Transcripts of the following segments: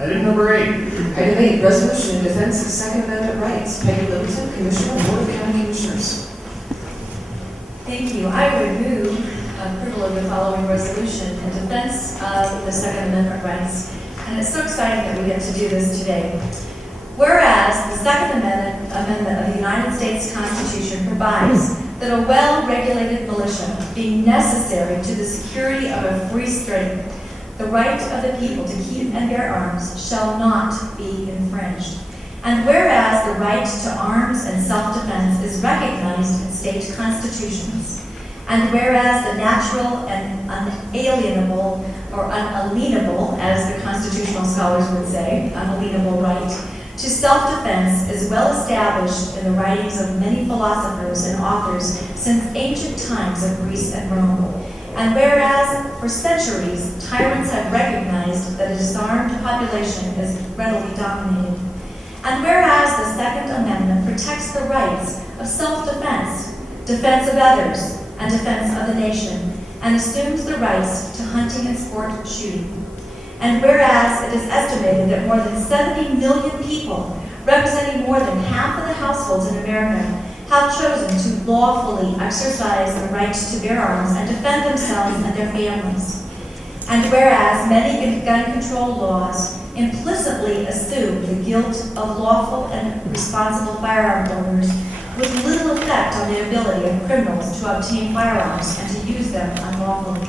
Item number 8. Item 8, resolution in defense of Second Amendment rights. Peggy Littleton, Commissioner, Board of County Commissioners. Thank you. I would move approval of the following resolution in defense of the Second Amendment rights. And it's so exciting that we get to do this today. Whereas the Second Amendment of the United States Constitution provides that a well-regulated militia, being necessary to the security of a free state, the right of the people to keep and bear arms shall not be infringed. And whereas the right to arms and self-defense is recognized in state constitutions, and whereas the natural and unalienable, or unalienable, as the constitutional scholars would say, unalienable right to self-defense is well established in the writings of many philosophers and authors since ancient times of Greece and Rome. And whereas for centuries tyrants have recognized that a disarmed population is readily dominated, and whereas the Second Amendment protects the rights of self-defense, defense of others, and defense of the nation, and assumes the rights to hunting and sport shooting. And whereas it is estimated that more than 70 million people, representing more than half of the households in America, have chosen to lawfully exercise the right to bear arms and defend themselves and their families. And whereas many gun control laws implicitly assume the guilt of lawful and responsible firearm owners with little effect on the ability of criminals to obtain firearms and to use them unlawfully.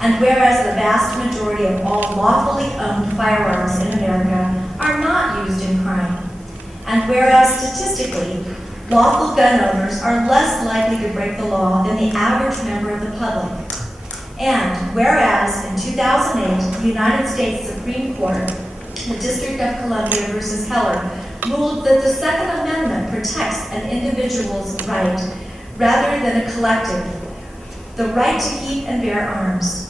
And whereas the vast majority of all lawfully owned firearms in America are not used in crime, and whereas statistically, lawful gun owners are less likely to break the law than the average member of the public. And whereas in 2008, the United States Supreme Court, the District of Columbia versus Heller, ruled that the Second Amendment protects an individual's right rather than a collective, the right to keep and bear arms.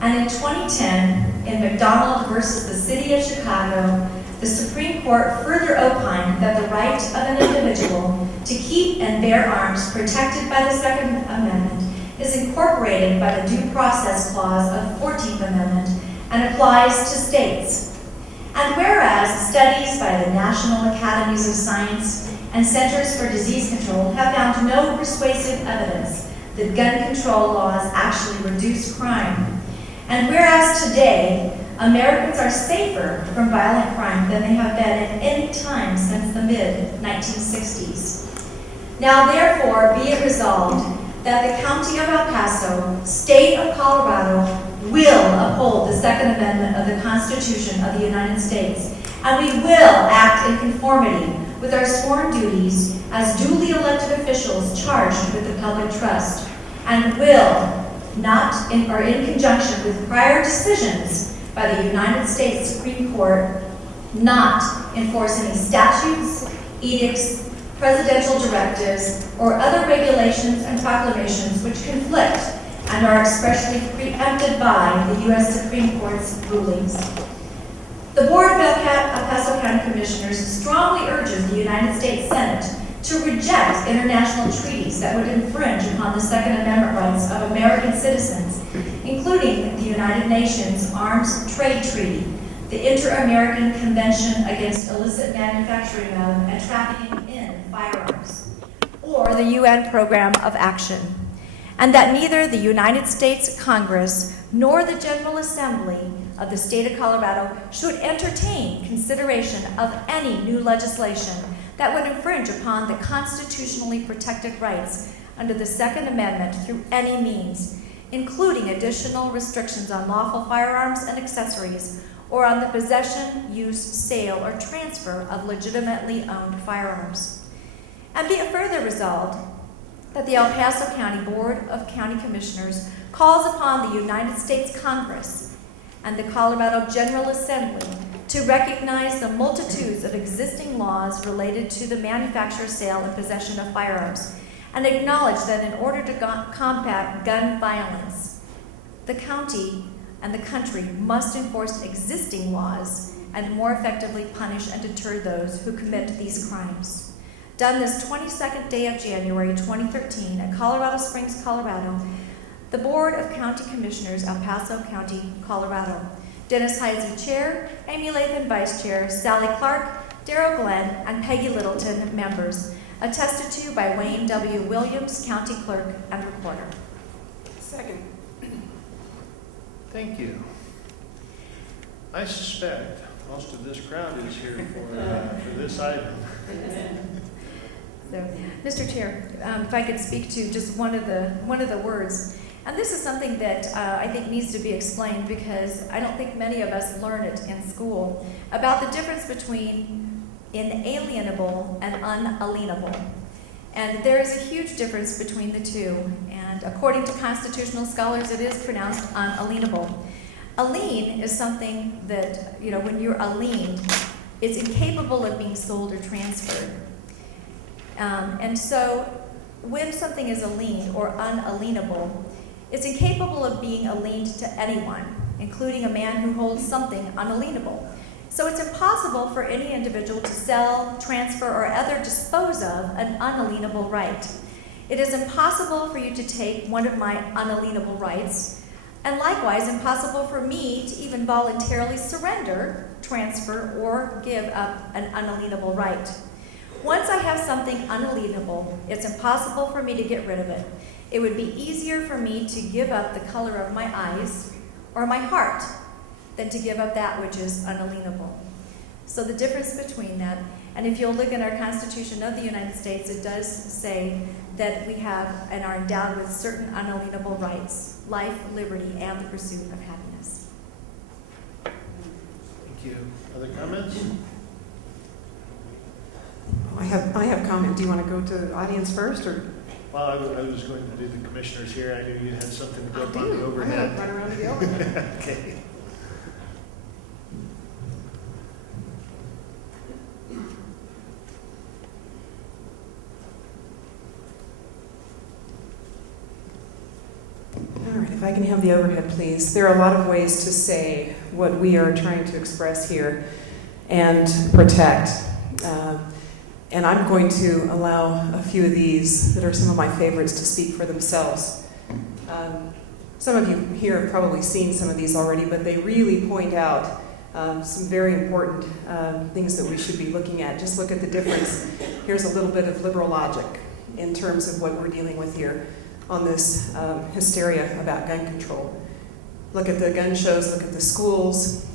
And in 2010, in McDonald versus the City of Chicago, the Supreme Court further opined that the right of an individual to keep and bear arms protected by the Second Amendment is incorporated by the Due Process Clause of the 14th Amendment and applies to states. And whereas studies by the National Academies of Science and Centers for Disease Control have found no persuasive evidence that gun control laws actually reduce crime, and whereas today Americans are safer from violent crime than they have been at any time since the mid-1960s. Now therefore be it resolved that the County of El Paso, State of Colorado, will uphold the Second Amendment of the Constitution of the United States, and we will act in conformity with our sworn duties as duly elected officials charged with the public trust, and will not, in conjunction with prior decisions by the United States Supreme Court, not enforce any statutes, edicts, presidential directives, or other regulations and proclamations which conflict and are expressly preempted by the U.S. Supreme Court's rulings. The Board of El Paso County Commissioners strongly urges the United States Senate to reject international treaties that would infringe upon the Second Amendment rights of American citizens, including the United Nations Arms Trade Treaty, the Inter-American Convention Against Illicit Manufacturing of and Trafficking in Firearms, or the UN Program of Action, and that neither the United States Congress nor the General Assembly of the State of Colorado should entertain consideration of any new legislation that would infringe upon the constitutionally protected rights under the Second Amendment through any means, including additional restrictions on lawful firearms and accessories, or on the possession, use, sale, or transfer of legitimately owned firearms. And be it further resolved that the El Paso County Board of County Commissioners calls upon the United States Congress and the Colorado General Assembly to recognize the multitudes of existing laws related to the manufacture, sale, and possession of firearms, and acknowledge that in order to combat gun violence, the county and the country must enforce existing laws and more effectively punish and deter those who commit these crimes. Done this 22nd day of January 2013 at Colorado Springs, Colorado, the Board of County Commissioners, El Paso County, Colorado, Dennis Heisey, Chair, Amy Lathan, Vice Chair, Sally Clark, Darrell Glenn, and Peggy Littleton, members, attested to by Wayne W. Williams, County Clerk and Recorder. Second. Thank you. I suspect most of this crowd is here for this item. So, Mr. Chair, if I could speak to just one of the words, and this is something that I think needs to be explained because I don't think many of us learn it in school, about the difference between inalienable and unalienable. And there is a huge difference between the two, and according to constitutional scholars, it is pronounced unalienable. A lien is something that, when you're aliened, it's incapable of being sold or transferred. And so when something is aliened or unalienable, it's incapable of being aliened to anyone, including a man who holds something unalienable. So it's impossible for any individual to sell, transfer, or other dispose of an unalienable right. It is impossible for you to take one of my unalienable rights, and likewise impossible for me to even voluntarily surrender, transfer, or give up an unalienable right. Once I have something unalienable, it's impossible for me to get rid of it. It would be easier for me to give up the color of my eyes or my heart than to give up that which is unalienable. So the difference between that, and if you'll look in our Constitution of the United States, it does say that we have and are endowed with certain unalienable rights: life, liberty, and the pursuit of happiness. Thank you. Other comments? I have comment. Do you want to go to the audience first, or? Well, I was going to do the commissioners here. I knew you had something to go up on the overhead. Run around to the overhead. Okay. All right, if I can have the overhead, please. There are a lot of ways to say what we are trying to express here and protect. And I'm going to allow a few of these that are some of my favorites to speak for themselves. Some of you here have probably seen some of these already, but they really point out some very important things that we should be looking at. Just look at the difference. Here's a little bit of liberal logic in terms of what we're dealing with here on this hysteria about gun control. Look at the gun shows, look at the schools,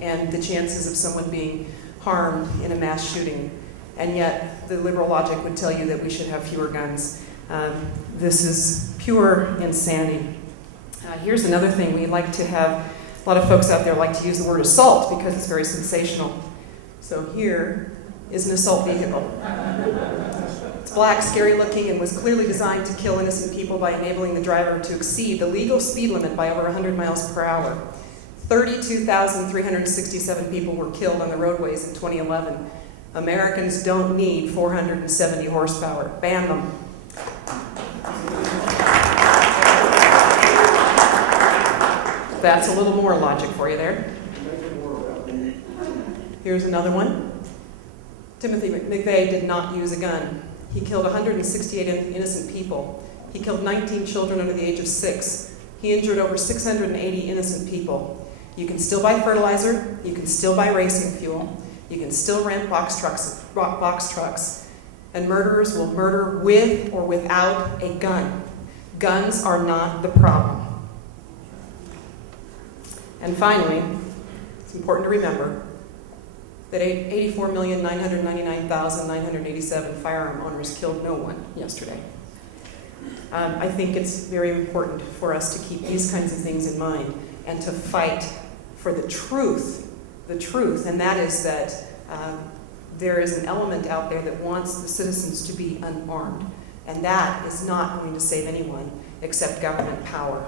and the chances of someone being harmed in a mass shooting. And yet, the liberal logic would tell you that we should have fewer guns. This is pure insanity. Here's another thing. We like to have, a lot of folks out there like to use the word assault because it's very sensational. So here is an assault vehicle. It's black, scary looking, and was clearly designed to kill innocent people by enabling the driver to exceed the legal speed limit by over 100 miles per hour. 32,367 people were killed on the roadways in 2011. Americans don't need 470 horsepower. Ban them. That's a little more logic for you there. Here's another one. Timothy McVeigh did not use a gun. He killed 168 innocent people. He killed 19 children under the age of 6. He injured over 680 innocent people. You can still buy fertilizer. You can still buy racing fuel. You can still rent box trucks, and murderers will murder with or without a gun. Guns are not the problem. And finally, it's important to remember that 84,999,987 firearm owners killed no one yesterday. I think it's very important for us to keep these kinds of things in mind and to fight for the truth, and that is that there is an element out there that wants the citizens to be unarmed, and that is not going to save anyone except government power.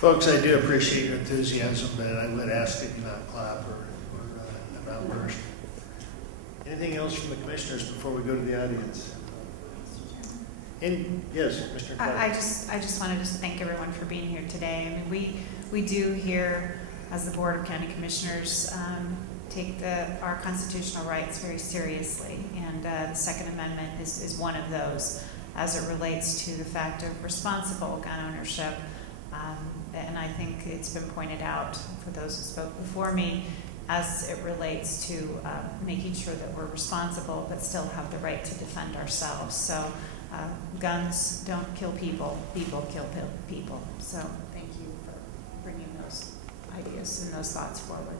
Folks, I do appreciate your enthusiasm, but I would ask that you not clap or an outburst. Anything else from the commissioners before we go to the audience? Yes, Mr. Clark. I just wanted to thank everyone for being here today. I mean, we do here, as the Board of County Commissioners, take our constitutional rights very seriously, and the Second Amendment is one of those as it relates to the fact of responsible gun ownership. And I think it's been pointed out for those who spoke before me as it relates to making sure that we're responsible but still have the right to defend ourselves. So guns don't kill people, people kill people. So thank you for bringing those ideas and those thoughts forward.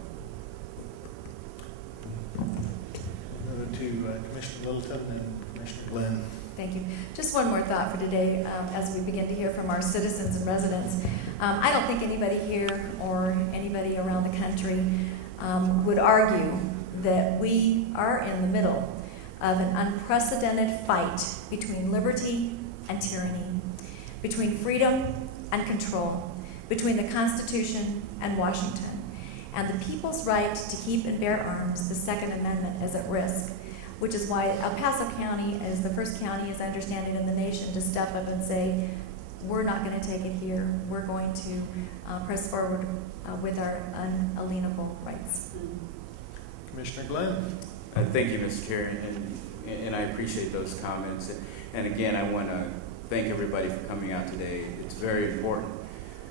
Over to Commissioner Littleton and Commissioner Glenn. Thank you. Just one more thought for today as we begin to hear from our citizens and residents. I don't think anybody here or anybody around the country would argue that we are in the middle of an unprecedented fight between liberty and tyranny, between freedom and control, between the Constitution and Washington. And the people's right to keep and bear arms, the Second Amendment, is at risk, which is why El Paso County is the first county, as I understand it, in the nation to step up and say, we're not going to take it here. We're going to press forward with our unalienable rights. Commissioner Glenn. Thank you, Ms. Karen, and I appreciate those comments. And again, I want to thank everybody for coming out today. It's very important.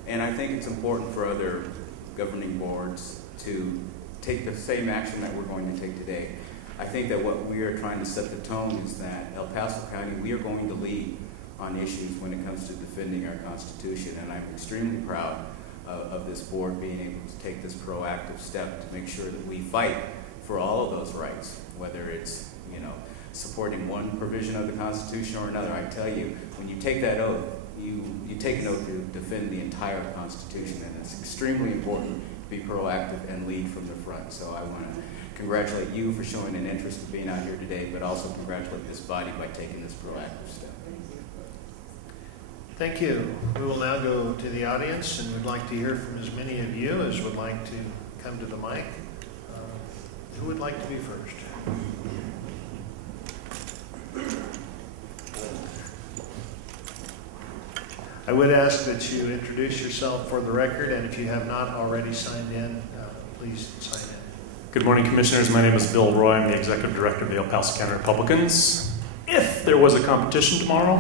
And I think it's important for other governing boards to take the same action that we're going to take today. I think that what we are trying to set the tone is that El Paso County, we are going to lead on issues when it comes to defending our Constitution. And I'm extremely proud of this board being able to take this proactive step to make sure that we fight for all of those rights, whether it's, supporting one provision of the Constitution or another. I tell you, when you take that oath, you take an oath to defend the entire Constitution, and it's extremely important to be proactive and lead from the front. So I want to congratulate you for showing an interest in being out here today, but also congratulate this body by taking this proactive step. Thank you. We will now go to the audience, and we'd like to hear from as many of you as would like to come to the mic. Who would like to be first? I would ask that you introduce yourself for the record, and if you have not already signed in, please sign in. Good morning, Commissioners. My name is Bill Roy. I'm the Executive Director of the El Paso County Republicans. If there was a competition tomorrow,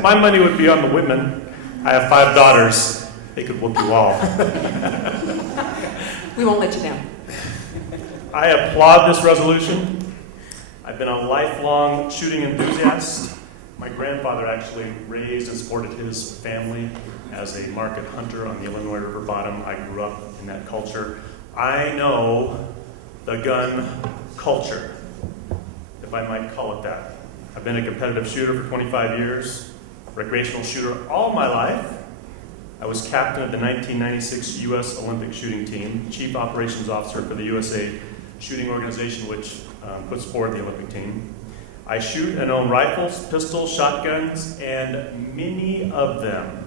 my money would be on the women. I have 5 daughters. They could whoop you all. We won't let you down. I applaud this resolution. I've been a lifelong shooting enthusiast. My grandfather actually raised and supported his family as a market hunter on the Illinois River bottom. I grew up in that culture. I know the gun culture, if I might call it that. I've been a competitive shooter for 25 years, recreational shooter all my life. I was captain of the 1996 U.S. Olympic shooting team, chief operations officer for the USA shooting organization, which puts forward the Olympic team. I shoot and own rifles, pistols, shotguns, and many of them.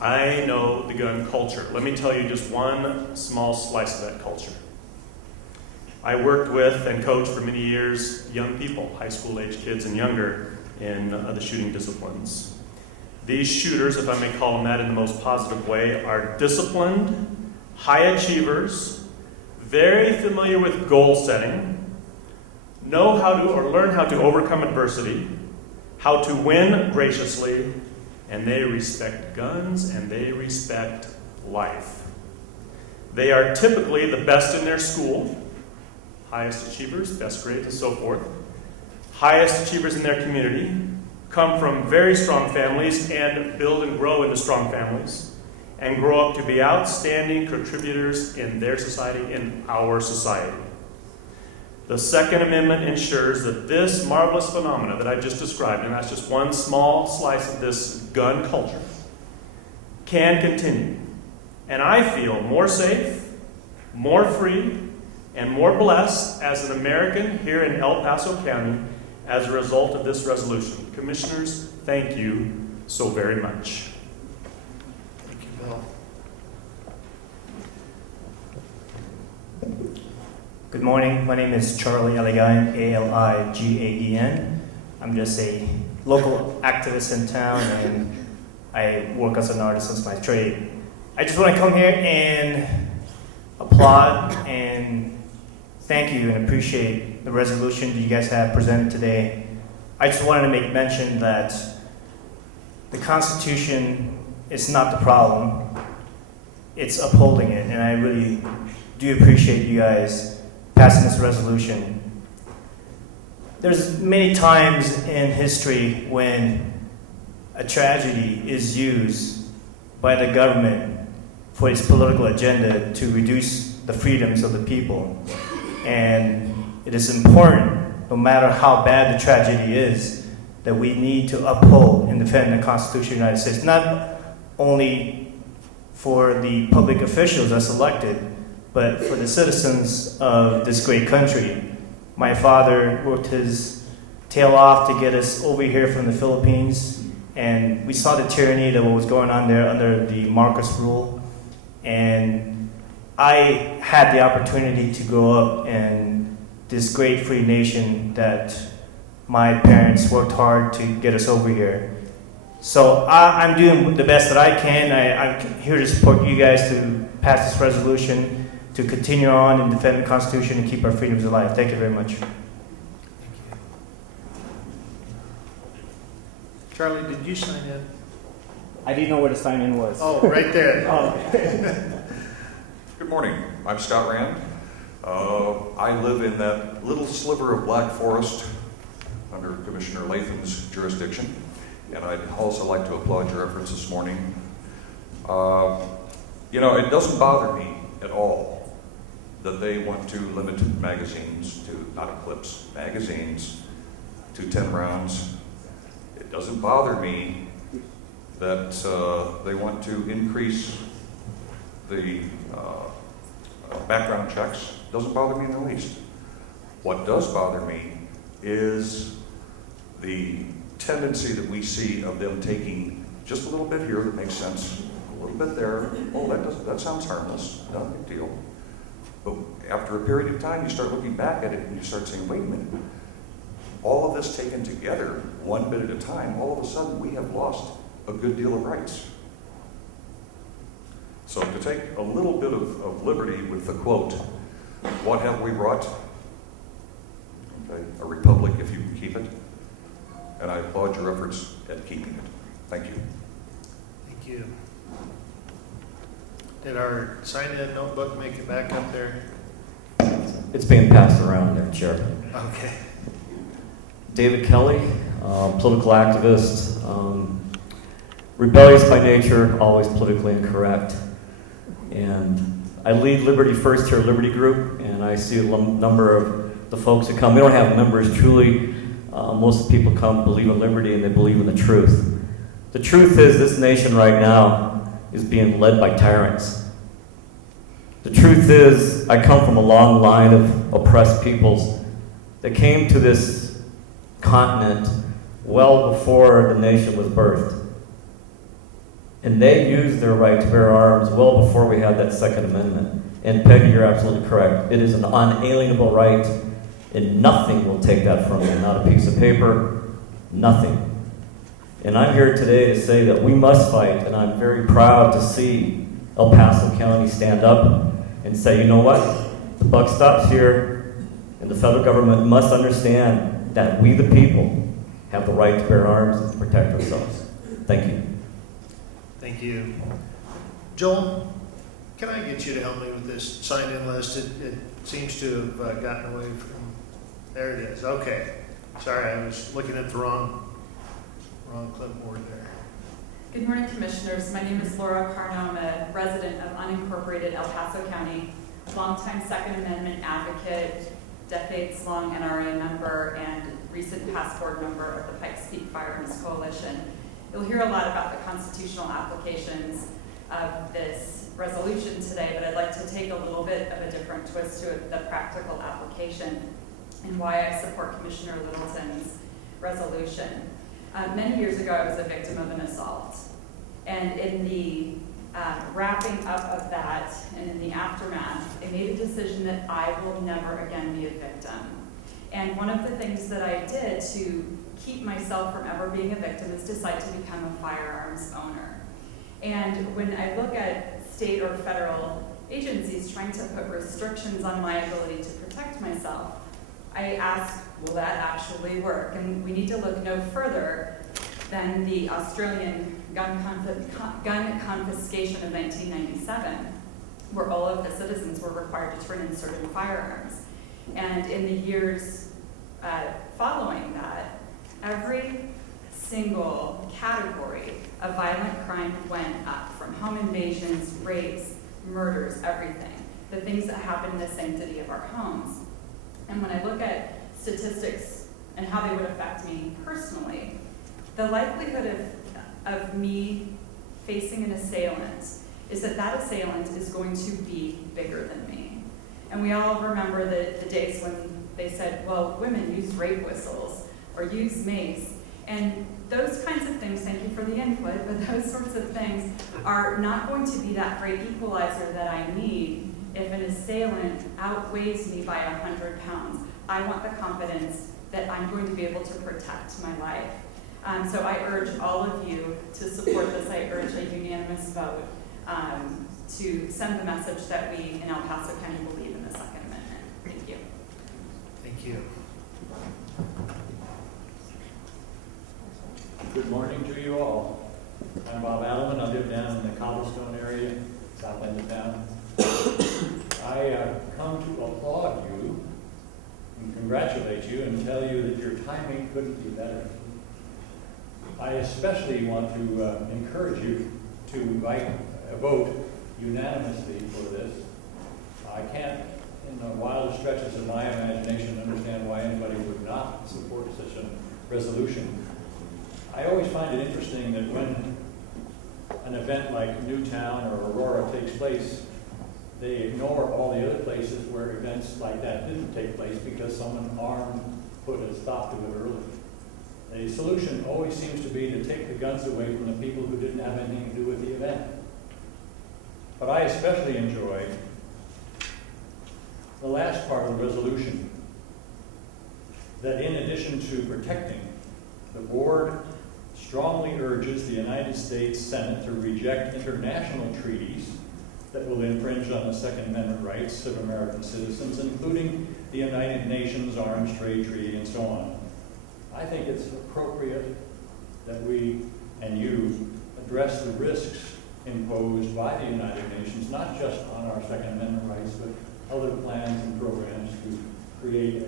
I know the gun culture. Let me tell you just one small slice of that culture. I worked with and coached for many years young people, high school age kids and younger, in the shooting disciplines. These shooters, if I may call them that in the most positive way, are disciplined, high achievers, very familiar with goal setting, know how to or learn how to overcome adversity, how to win graciously, and they respect guns and they respect life. They are typically the best in their school, highest achievers, best grades, and so forth. Highest achievers in their community, come from very strong families and build and grow into strong families, and grow up to be outstanding contributors in their society, in our society. The Second Amendment ensures that this marvelous phenomena that I just described, and that's just one small slice of this gun culture, can continue. And I feel more safe, more free, and more blessed as an American here in El Paso County as a result of this resolution. Commissioners, thank you so very much. Thank you, Bill. Good morning. My name is Charlie Aligayan, A-L-I-G-A-E-N. I'm just a local activist in town, and I work as an artist as my trade. I just want to come here and applaud and thank you and appreciate the resolution that you guys have presented today. I just wanted to make mention that the Constitution is not the problem. It's upholding it, and I really do appreciate you guys passing this resolution. There's many times in history when a tragedy is used by the government for its political agenda to reduce the freedoms of the people. And it is important, no matter how bad the tragedy is, that we need to uphold and defend the Constitution of the United States, not only for the public officials that's elected, but for the citizens of this great country. My father worked his tail off to get us over here from the Philippines, and we saw the tyranny that was going on there under the Marcos rule. And I had the opportunity to grow up in this great free nation that my parents worked hard to get us over here. So I'm doing the best that I can. I'm here to support you guys to pass this resolution, to continue on and defend the Constitution and keep our freedoms alive. Thank you very much. Charlie, did you sign in? I didn't know where the sign in was. Oh, right there. Good morning. I'm Scott Rand. I live in that little sliver of black forest under Commissioner Latham's jurisdiction, and I'd also like to applaud your efforts this morning. You know, it doesn't bother me at all that they want to limit magazines to, not Eclipse, magazines to 10 rounds. It doesn't bother me that they want to increase the background checks. Doesn't bother me in the least. What does bother me is the tendency that we see of them taking just a little bit here that makes sense, a little bit there. Oh, that sounds harmless, not a big deal. But after a period of time, you start looking back at it and you start saying, wait a minute, all of this taken together, one bit at a time, all of a sudden we have lost a good deal of rights. So to take a little bit of liberty with the quote, what have we brought? Okay, a republic if you can keep it. And I applaud your efforts at keeping it. Thank you. Thank you. Did our sign-in notebook make it back up there? It's being passed around there, Chair. Okay. David Kelly, political activist, rebellious by nature, always politically incorrect. And I lead Liberty First here, Liberty Group, and I see a number of the folks that come. We don't have members truly. Most of the people come, believe in liberty, and they believe in the truth. The truth is this nation right now is being led by tyrants. The truth is I come from a long line of oppressed peoples that came to this continent well before the nation was birthed. And they used their right to bear arms well before we had that Second Amendment. And Peggy, you're absolutely correct. It is an unalienable right, and nothing will take that from you. Not a piece of paper, nothing. And I'm here today to say that we must fight, and I'm very proud to see El Paso County stand up and say, you know what? The buck stops here, and the federal government must understand that we, the people, have the right to bear arms and to protect ourselves. Thank you. Thank you. Joel, can I get you to help me with this sign-in list? It seems to have gotten away from, there it is. Okay. Sorry, I was looking at the wrong clipboard there. Good morning, Commissioners. My name is Laura Carno. I'm a resident of unincorporated El Paso County, a longtime Second Amendment advocate, decades-long NRA member, and recent past board member of the Pikes Peak Firearms Coalition. You'll hear a lot about the constitutional applications of this resolution today, but I'd like to take a little bit of a different twist to the practical application and why I support Commissioner Littleton's resolution. Many years ago, I was a victim of an assault. And in the wrapping up of that and in the aftermath, I made a decision that I will never again be a victim. And one of the things that I did to keep myself from ever being a victim is decide to become a firearms owner. And when I look at state or federal agencies trying to put restrictions on my ability to protect myself. I asked, will that actually work? And we need to look no further than the Australian gun confiscation of 1997, where all of the citizens were required to turn in certain firearms. And in the years following that, every single category of violent crime went up, from home invasions, rapes, murders, everything. The things that happen in the sanctity of our homes. And when I look at statistics and how they would affect me personally, the likelihood of me facing an assailant is that assailant is going to be bigger than me. And we all remember the days when they said, well, women use rape whistles or use mace. And those kinds of things, thank you for the input, but those sorts of things are not going to be that great equalizer that I need if an assailant outweighs me by 100 pounds. I want the confidence that I'm going to be able to protect my life. So I urge all of you to support this. I urge a unanimous vote to send the message that we in El Paso County believe in the Second Amendment. Thank you. Thank you. Good morning to you all. I'm Bob Alleman. I live down in the Cobblestone area, south end of town. I come to applaud you and congratulate you and tell you that your timing couldn't be better. I especially want to encourage you to vote unanimously for this. I can't, in the wildest stretches of my imagination, understand why anybody would not support such a resolution. I always find it interesting that when an event like Newtown or Aurora takes place, they ignore all the other places where events like that didn't take place because someone armed put a stop to it early. The solution always seems to be to take the guns away from the people who didn't have anything to do with the event. But I especially enjoyed the last part of the resolution, that in addition to protecting, the board strongly urges the United States Senate to reject international treaties that will infringe on the Second Amendment rights of American citizens, including the United Nations Arms Trade Treaty and so on. I think it's appropriate that we and you address the risks imposed by the United Nations, not just on our Second Amendment rights, but other plans and programs to create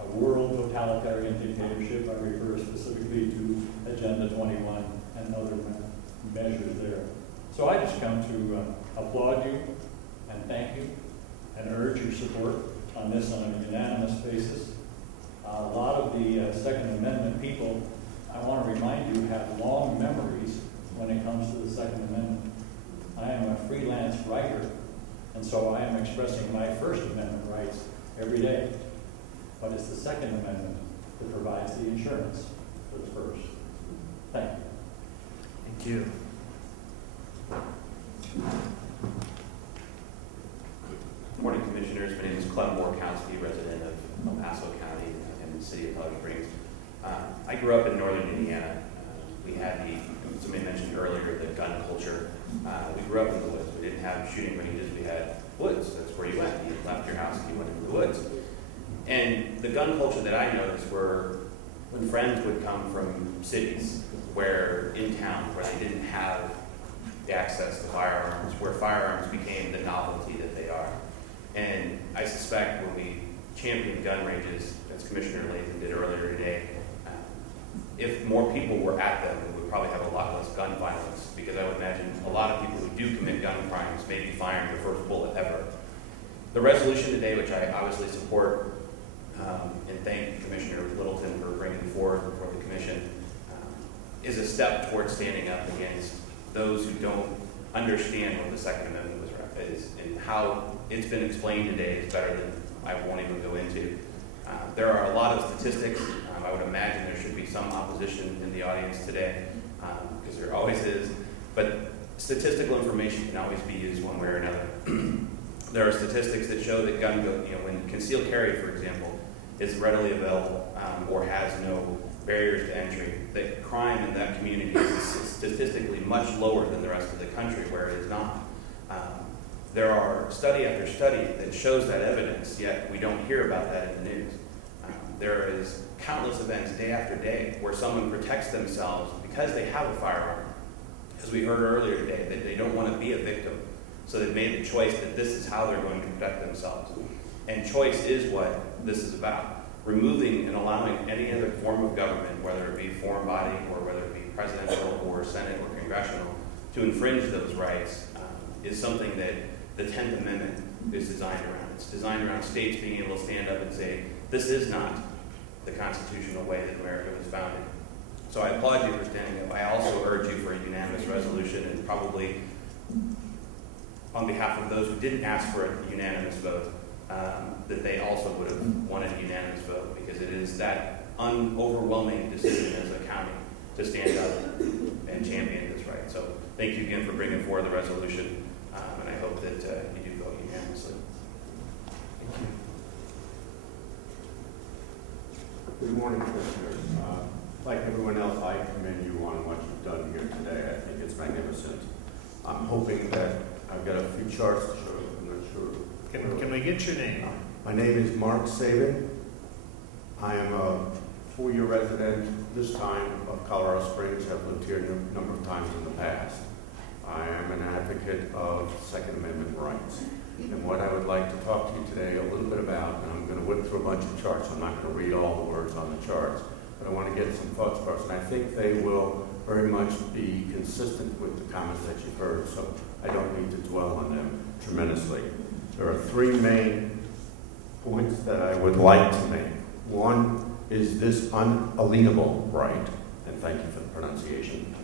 a world totalitarian dictatorship. I refer specifically to Agenda 21 and other measures there. So I just come to applaud you and thank you and urge your support on this on a unanimous basis. A lot of the Second Amendment people, I want to remind you, have long memories when it comes to the Second Amendment. I am a freelance writer, and so I am expressing my First Amendment rights every day. But it's the Second Amendment that provides the insurance for the first. Thank you. Thank you. Good morning, Commissioners. My name is Clem Moore-Kowski, resident of El Paso County and the city of Holly Springs. I grew up in northern Indiana. We had somebody mentioned earlier, the gun culture. We grew up in the woods. We didn't have shooting ranges. We had woods. That's where you went. You left your house and you went into the woods. And the gun culture that I noticed were when friends would come from cities where in town where they didn't have the access to firearms, where firearms became the novelty that they are. And I suspect when we champion gun ranges, as Commissioner Latham did earlier today, if more people were at them, we would probably have a lot less gun violence, because I would imagine a lot of people who do commit gun crimes may be firing the first bullet ever. The resolution today, which I obviously support, and thank Commissioner Littleton for bringing forward before the Commission, is a step towards standing up against those who don't understand what the Second Amendment is, and how it's been explained today is better than I won't even go into. There are a lot of statistics. I would imagine there should be some opposition in the audience today, because there always is. But statistical information can always be used one way or another. There are statistics that show that when concealed carry, for example, is readily available or has no barriers to entry, that crime in that community is statistically much lower than the rest of the country where it is not. There are study after study that shows that evidence, yet we don't hear about that in the news. There is countless events day after day where someone protects themselves because they have a firearm. As we heard earlier today, that they don't want to be a victim. So they've made the choice that this is how they're going to protect themselves. And choice is what this is about. Removing and allowing any other form of government, whether it be foreign body or whether it be presidential or Senate or congressional, to infringe those rights is something that the 10th Amendment is designed around. It's designed around states being able to stand up and say, this is not the constitutional way that America was founded. So I applaud you for standing up. I also urge you for a unanimous resolution, and probably on behalf of those who didn't ask for a unanimous vote, that they also would have wanted a unanimous vote, because it is that overwhelming decision as a county to stand up and champion this right. So thank you again for bringing forward the resolution, and I hope that you do vote unanimously. Thank you. Good morning, Commissioners. Like everyone else, I commend you on what you've done here today. I think it's magnificent. I'm hoping that I've got a few charts to show you. I'm not sure. Can we get your name? My name is Mark Sabin. I am a 4-year resident, this time of Colorado Springs. I've lived here a number of times in the past. I am an advocate of Second Amendment rights. And what I would like to talk to you today a little bit about, and I'm going to whip through a bunch of charts. I'm not going to read all the words on the charts, but I want to get some thoughts first. And I think they will very much be consistent with the comments that you've heard, so I don't need to dwell on them tremendously. There are 3 main points that I would like to make. One is this unalienable right, and thank you for the pronunciation,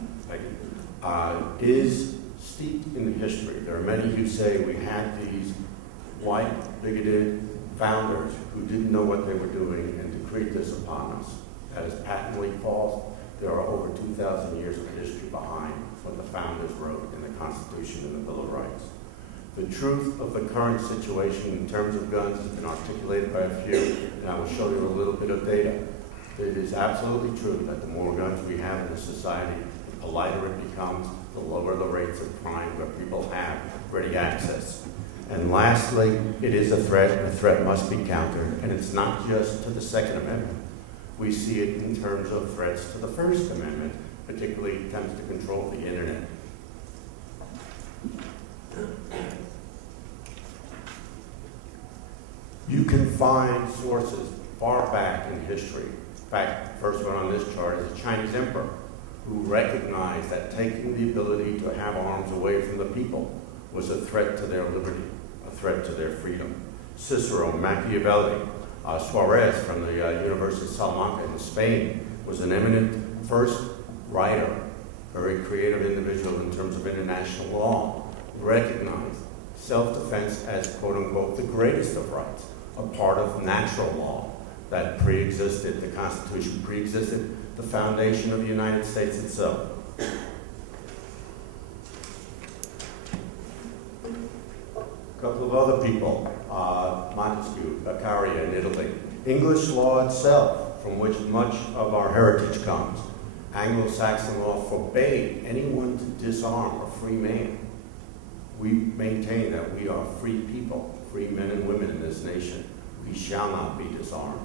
is steeped in history. There are many who say we had these white, bigoted founders who didn't know what they were doing and decreed this upon us. That is patently false. There are over 2,000 years of history behind what the founders wrote in the Constitution and the Bill of Rights. The truth of the current situation in terms of guns has been articulated by a few, and I will show you a little bit of data. It is absolutely true that the more guns we have in a society, the politer it becomes, the lower the rates of crime where people have ready access. And lastly, it is a threat, and the threat must be countered, and it's not just to the Second Amendment. We see it in terms of threats to the First Amendment, particularly attempts to control the internet. You can find sources far back in history. In fact, the first one on this chart is a Chinese emperor who recognized that taking the ability to have arms away from the people was a threat to their liberty, a threat to their freedom. Cicero, Machiavelli, Suarez from the University of Salamanca in Spain was an eminent first writer, very creative individual in terms of international law, recognized self-defense as, quote-unquote, the greatest of rights, a part of natural law that pre-existed, the Constitution pre-existed the foundation of the United States itself. A couple of other people, Montesquieu, Beccaria in Italy. English law itself, from which much of our heritage comes. Anglo-Saxon law forbade anyone to disarm a free man. We maintain that we are free people, free men and women in this nation. We shall not be disarmed.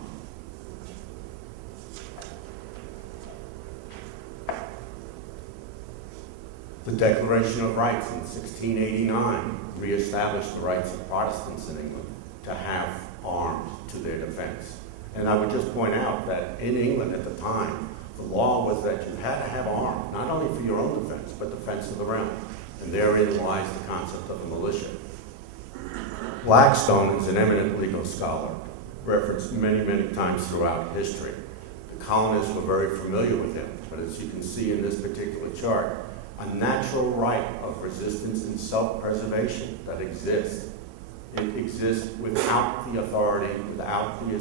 The Declaration of Rights in 1689 reestablished the rights of Protestants in England to have arms to their defense. And I would just point out that in England at the time, the law was that you had to have arms, not only for your own defense, but defense of the realm. And therein lies the concept of a militia. Blackstone is an eminent legal scholar, referenced many, many times throughout history. The colonists were very familiar with him, but as you can see in this particular chart, a natural right of resistance and self-preservation that exists. It exists without the authority, without the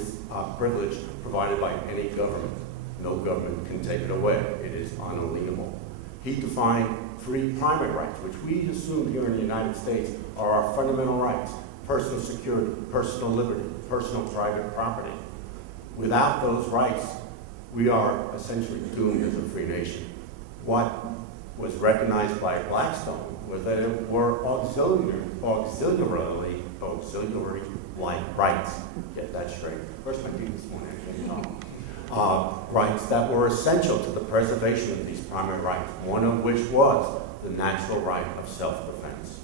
privilege provided by any government. No government can take it away. It is unalienable. He defined 3 primary rights, which we assume here in the United States are our fundamental rights: personal security, personal liberty, personal private property. Without those rights, we are essentially doomed as a free nation. What was recognized by Blackstone was that it were auxiliary like rights. Get that straight. Where's my team this morning? Rights that were essential to the preservation of these primary rights, one of which was the natural right of self-defense.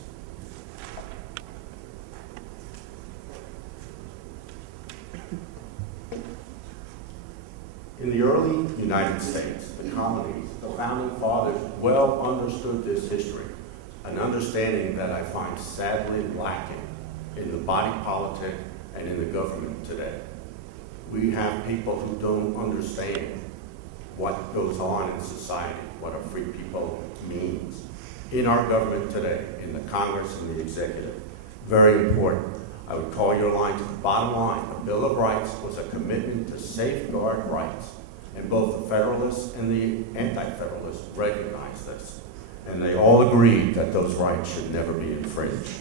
In the early United States, the colonies, the founding fathers well understood this history, an understanding that I find sadly lacking in the body politic and in the government today. We have people who don't understand what goes on in society, what a free people means. In our government today, in the Congress and the executive, very important. I would call your line to the bottom line. The Bill of Rights was a commitment to safeguard rights, and both the Federalists and the Anti-Federalists recognized this, and they all agreed that those rights should never be infringed.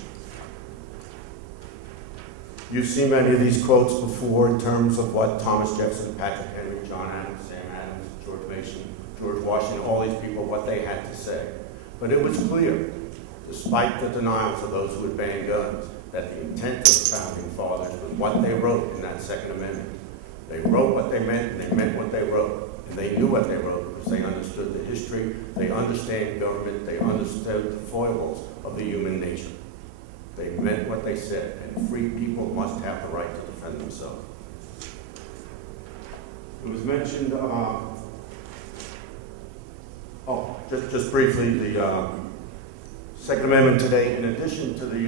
You've seen many of these quotes before in terms of what Thomas Jefferson, Patrick Henry, John Adams, Sam Adams, George Mason, George Washington, all these people, what they had to say. But it was clear, despite the denials of those who had banned guns, that the intent of the founding fathers was what they wrote in that Second Amendment. They wrote what they meant, and they meant what they wrote. And they knew what they wrote because they understood the history, they understand government, they understood the foibles of the human nature. They meant what they said, and free people must have the right to defend themselves. It was mentioned, just briefly, the Second Amendment today, in addition to the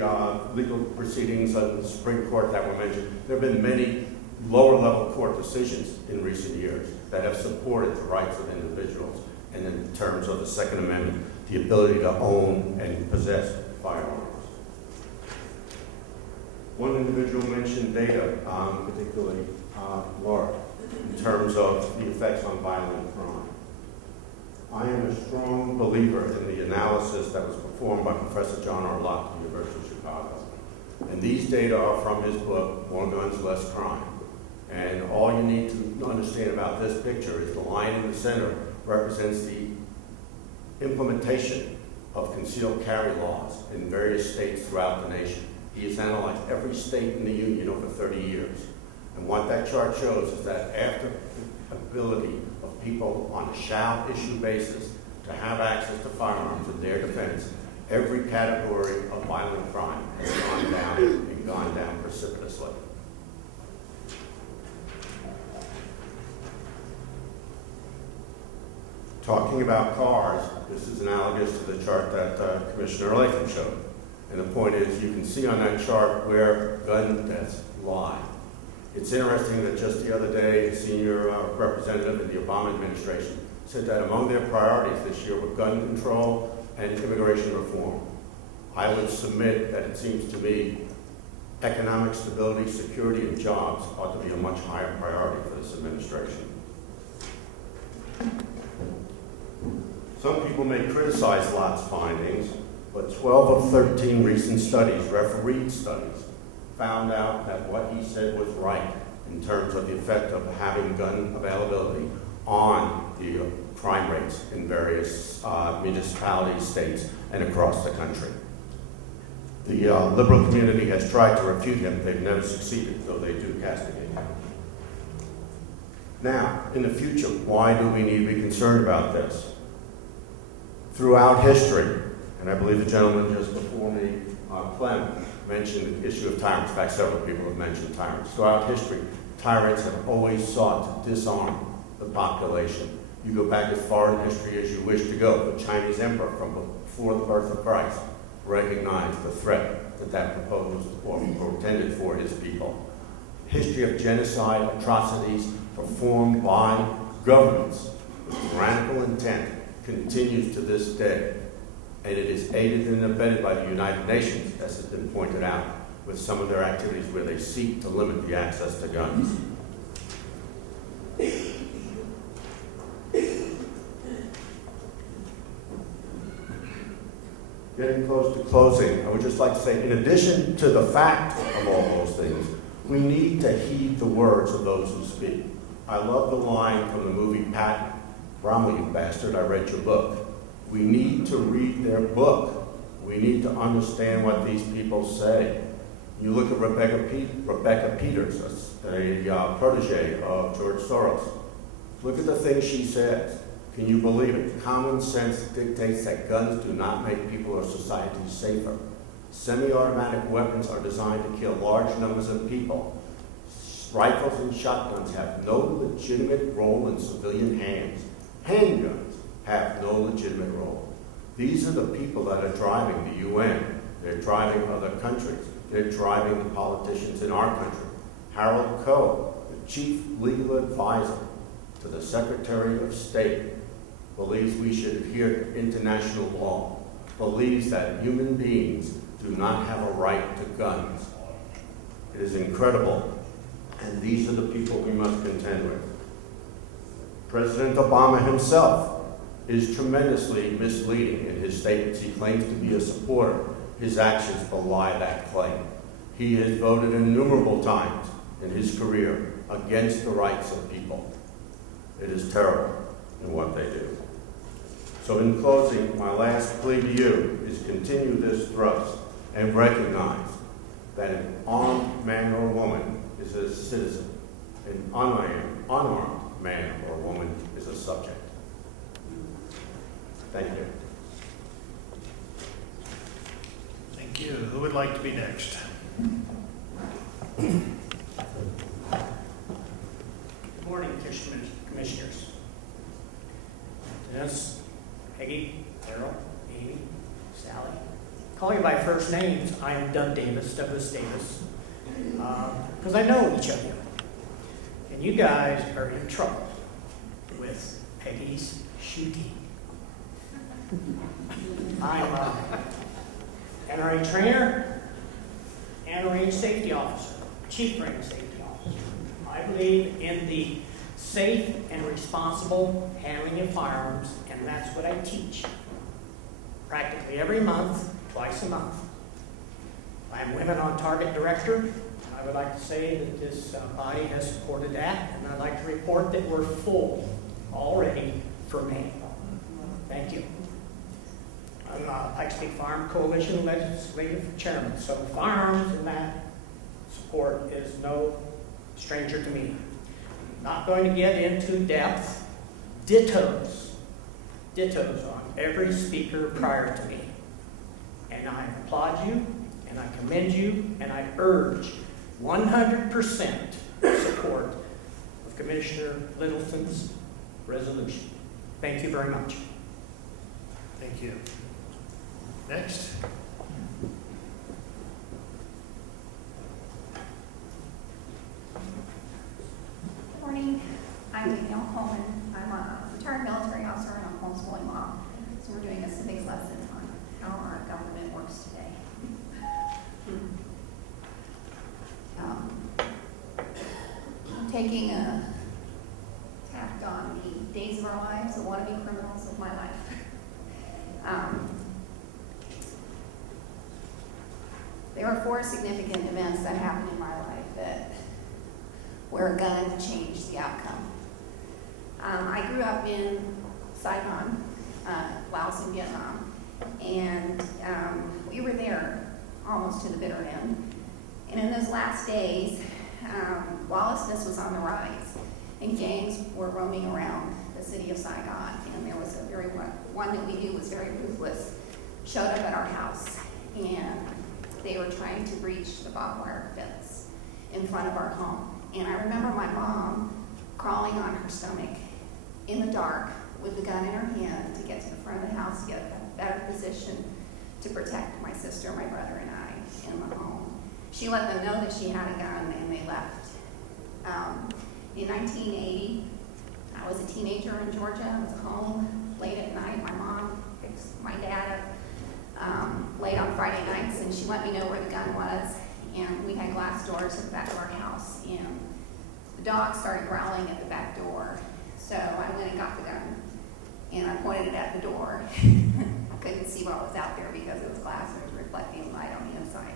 legal proceedings of the Supreme Court that were mentioned, there have been many lower-level court decisions in recent years that have supported the rights of individuals, and in terms of the Second Amendment, the ability to own and possess firearms. One individual mentioned data, particularly Laura, in terms of the effects on violent crime. I am a strong believer in the analysis that was performed by Professor John R. Locke at the University of Chicago. And these data are from his book, More Guns, Less Crime. And all you need to understand about this picture is the line in the center represents the implementation of concealed carry laws in various states throughout the nation. He has analyzed every state in the Union over 30 years. And what that chart shows is that after the ability of people on a shall issue basis to have access to firearms in their defense, every category of violent crime has gone down and gone down precipitously. Talking about cars, this is analogous to the chart that Commissioner Latham showed. And the point is, you can see on that chart where gun deaths lie. It's interesting that just the other day, a senior representative in the Obama administration said that among their priorities this year were gun control and immigration reform. I would submit that it seems to me economic stability, security, and jobs ought to be a much higher priority for this administration. Some people may criticize Lott's findings, but 12 of 13 recent studies, refereed studies, found out that what he said was right in terms of the effect of having gun availability on the crime rates in various municipalities, states, and across the country. The liberal community has tried to refute him. They've never succeeded, though they do castigate him. Now, in the future, why do we need to be concerned about this? Throughout history, and I believe the gentleman just before me, Clem, mentioned the issue of tyrants. In fact, several people have mentioned tyrants. Throughout history, tyrants have always sought to disarm the population. You go back as far in history as you wish to go. The Chinese emperor from before the birth of Christ recognized the threat that proposed or portended for his people. History of genocide, atrocities performed by governments with tyrannical intent continues to this day. And it is aided and abetted by the United Nations, as has been pointed out, with some of their activities where they seek to limit the access to guns. Getting close to closing, I would just like to say, in addition to the fact of all those things, we need to heed the words of those who speak. I love the line from the movie Patton, Bromley, you bastard, I read your book. We need to read their book. We need to understand what these people say. You look at Rebecca Peters, a protege of George Soros. Look at the things she says. Can you believe it? Common sense dictates that guns do not make people or societies safer. Semi-automatic weapons are designed to kill large numbers of people. Rifles and shotguns have no legitimate role in civilian hands. Handguns have no legitimate role. These are the people that are driving the UN. They're driving other countries. They're driving the politicians in our country. Harold Coe, the chief legal advisor to the Secretary of State, believes we should adhere to international law, believes that human beings do not have a right to guns. It is incredible, and these are the people we must contend with. President Obama himself is tremendously misleading in his statements. He claims to be a supporter. His actions belie that claim. He has voted innumerable times in his career against the rights of people. It is terrible in what they do. So in closing, my last plea to you is continue this thrust and recognize that an armed man or woman is a citizen. An unarmed man or woman is a subject. Thank you. Thank you. Who would like to be next? Good morning, commissioners. Dennis, Peggy, Carol, Amy, Sally. Call you by first names. I'm Douglas Davis, because I know each of you. And you guys are in trouble with Peggy's shooting. I'm a NRA trainer and a range safety officer, chief range safety officer. I believe in the safe and responsible handling of firearms, and that's what I teach. Practically every month, twice a month. I'm Women on Target Director. I would like to say that this body has supported that, and I'd like to report that we're full already for May. Thank you. I'm Pikes Peak Farm Coalition Legislative Chairman, so firearms and that support is no stranger to me. Not going to get into depth, dittos on every speaker prior to me. And I applaud you, and I commend you, and I urge 100% support of Commissioner Littleton's resolution. Thank you very much. Thank you. Next. Good morning. I'm Danielle Coleman. I'm a retired military officer and I'm homeschooling mom. So we're doing a civics lesson on how our government works today. I'm taking a tact on the days of our lives, the wannabe criminals of my life. There are 4 significant events that happened in my life where a gun changed the outcome. I grew up in Saigon, Laos and Vietnam, and we were there almost to the bitter end. And in those last days, lawlessness was on the rise, and gangs were roaming around the city of Saigon. And there was one that we knew was very ruthless, showed up at our house, and they were trying to breach the barbed wire fence in front of our home. And I remember my mom crawling on her stomach in the dark with the gun in her hand to get to the front of the house to get a better position to protect my sister, my brother, and I in the home. She let them know that she had a gun, and they left. In 1980, I was a teenager in Georgia. I was home late at night. My mom picked my dad up late on Friday nights, and she let me know where the gun was. And we had glass doors at the back of our house, and the dog started growling at the back door. So I went and got the gun, and I pointed it at the door. I couldn't see what was out there because it was glass and it was reflecting light on the inside.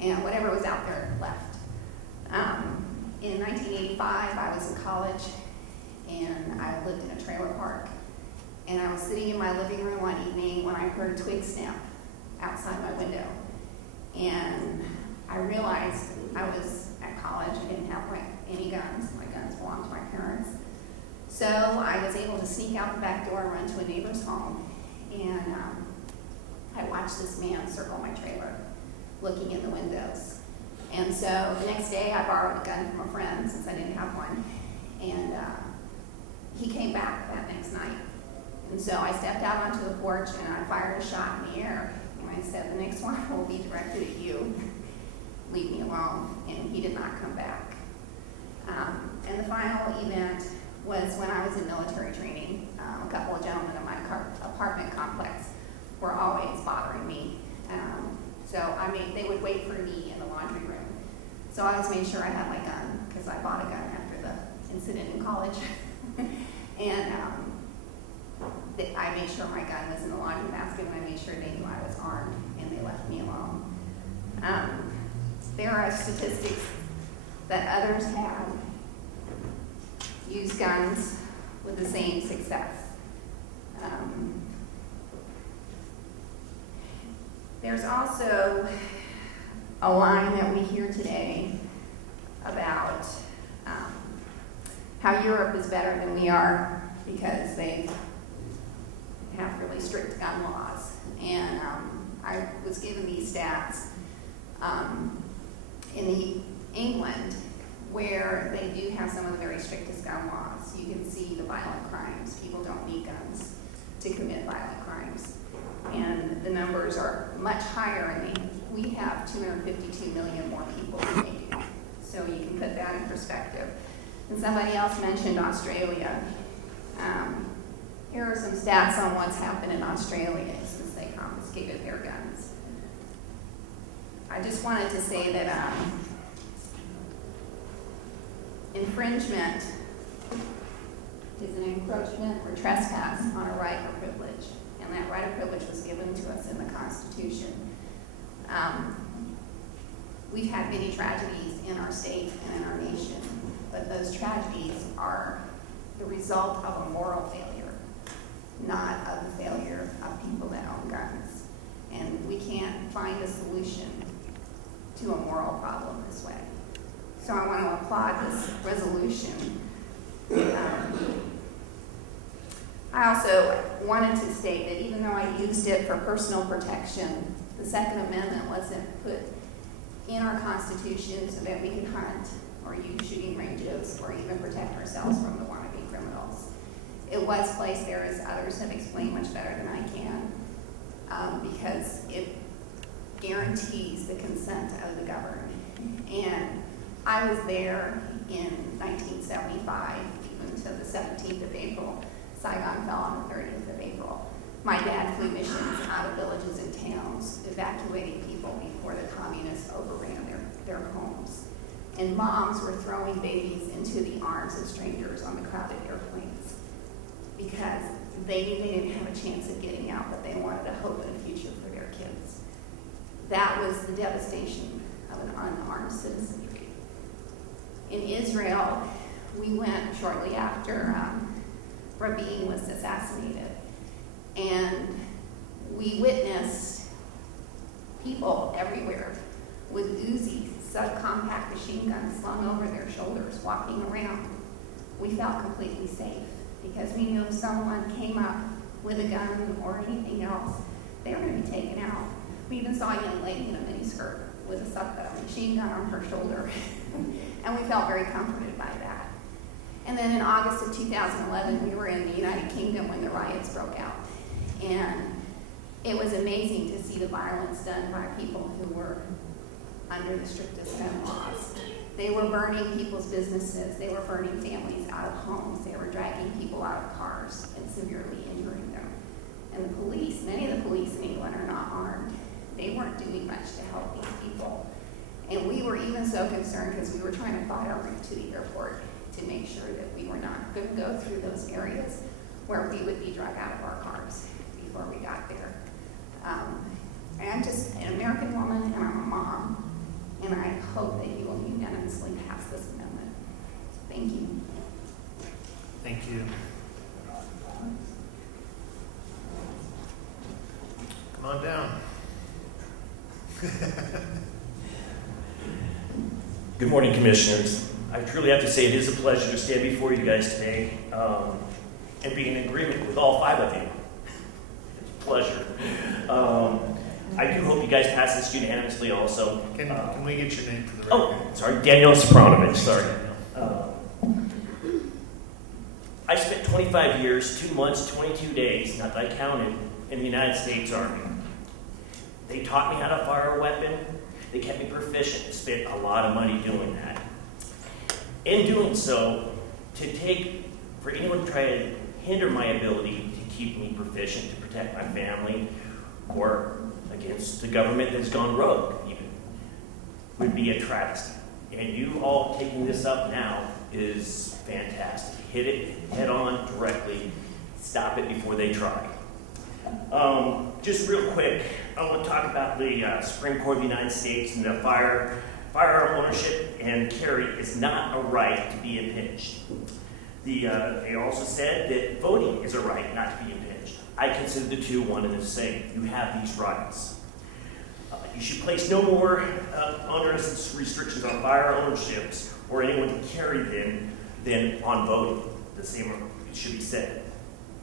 And whatever was out there left. In 1985, I was in college, and I lived in a trailer park. And I was sitting in my living room one evening when I heard a twig snap outside my window. And I realized I was at college. I didn't have any guns. My guns belonged to my parents. So I was able to sneak out the back door and run to a neighbor's home. And I watched this man circle my trailer, looking in the windows. And so the next day I borrowed a gun from a friend since I didn't have one. And he came back that next night. And so I stepped out onto the porch and I fired a shot in the air. And I said, the next one will be directed at you. Leave me alone. And he did not come back. And the final event was when I was in military training. A couple of gentlemen in my apartment complex were always bothering me. So they would wait for me in the laundry room. So I always made sure I had my gun because I bought a gun after the incident in college. And I made sure my gun was in the laundry basket, and I made sure they knew I was armed, and they left me alone. There are statistics that others have used guns with the same success. There's also a line that we hear today about how Europe is better than we are because they have really strict gun laws. And I was given these stats in England, where they do have some of the very strictest gun laws. You can see the violent crimes. People don't need guns to commit violent crimes. And the numbers are much higher, and we have 252 million more people than they do. So you can put that in perspective. And somebody else mentioned Australia. Here are some stats on what's happened in Australia since they confiscated their guns. I just wanted to say that infringement is an encroachment or trespass on a right or privilege, and that right or privilege was given to us in the Constitution. We've had many tragedies in our state and in our nation, but those tragedies are the result of a moral failure, not of the failure of people that own guns. And we can't find a solution to a moral problem this way. So I want to applaud this resolution. I also wanted to state that even though I used it for personal protection, the Second Amendment wasn't put in our Constitution so that we could hunt or use shooting ranges or even protect ourselves from the wannabe criminals. It was placed there, as others have explained much better than I can, because it guarantees the consent of the governed. And I was there in 1975, even until the 17th of April. Saigon fell on the 30th of April. My dad flew missions out of villages and towns, evacuating people before the communists overran their homes. And moms were throwing babies into the arms of strangers on the crowded airplanes because they knew they didn't have a chance of getting out, but they wanted a hope and a future for their kids. That was the devastation of an unarmed citizenry. In Israel, we went shortly after Rabin was assassinated, and we witnessed people everywhere with Uzis, subcompact machine guns slung over their shoulders, walking around. We felt completely safe because we knew if someone came up with a gun or anything else, they were going to be taken out. We even saw a young lady in a miniskirt with a machine gun on her shoulder, and we felt very comforted by that. And then in August of 2011, we were in the United Kingdom when the riots broke out. And it was amazing to see the violence done by people who were under the strictest gun laws. They were burning people's businesses. They were burning families out of homes. They were dragging people out of cars and severely injuring them. And the police, many of the police in England are not armed. They weren't doing much to help these people. And we were even so concerned because we were trying to find our route to the airport to make sure that we were not going to go through those areas where we would be drug out of our cars before we got there. And I'm just an American woman, and I'm a mom, and I hope that you will unanimously pass this amendment. Thank you. Thank you. Good morning, Commissioners. I truly have to say it is a pleasure to stand before you guys today and be in agreement with all 5 of you. It's a pleasure. I do hope you guys pass this unanimously also. Can we get your name for the record? Oh, sorry, Daniel Sopranovich, sorry. I spent 25 years, 2 months, 22 days, not that I counted, in the United States Army. They taught me how to fire a weapon. They kept me proficient and spent a lot of money doing that. In doing so, for anyone to try to hinder my ability to keep me proficient, to protect my family, or against the government that's gone rogue, even, would be a travesty. And you all taking this up now is fantastic. Hit it head on directly. Stop it before they try. Just real quick, I want to talk about the Supreme Court of the United States and the firearm ownership and carry is not a right to be impinged. They also said that voting is a right not to be impinged. I consider the two one and the same. You have these rights. You should place no more onerous restrictions on firearm ownerships or anyone to carry them than on voting. The same it should be said.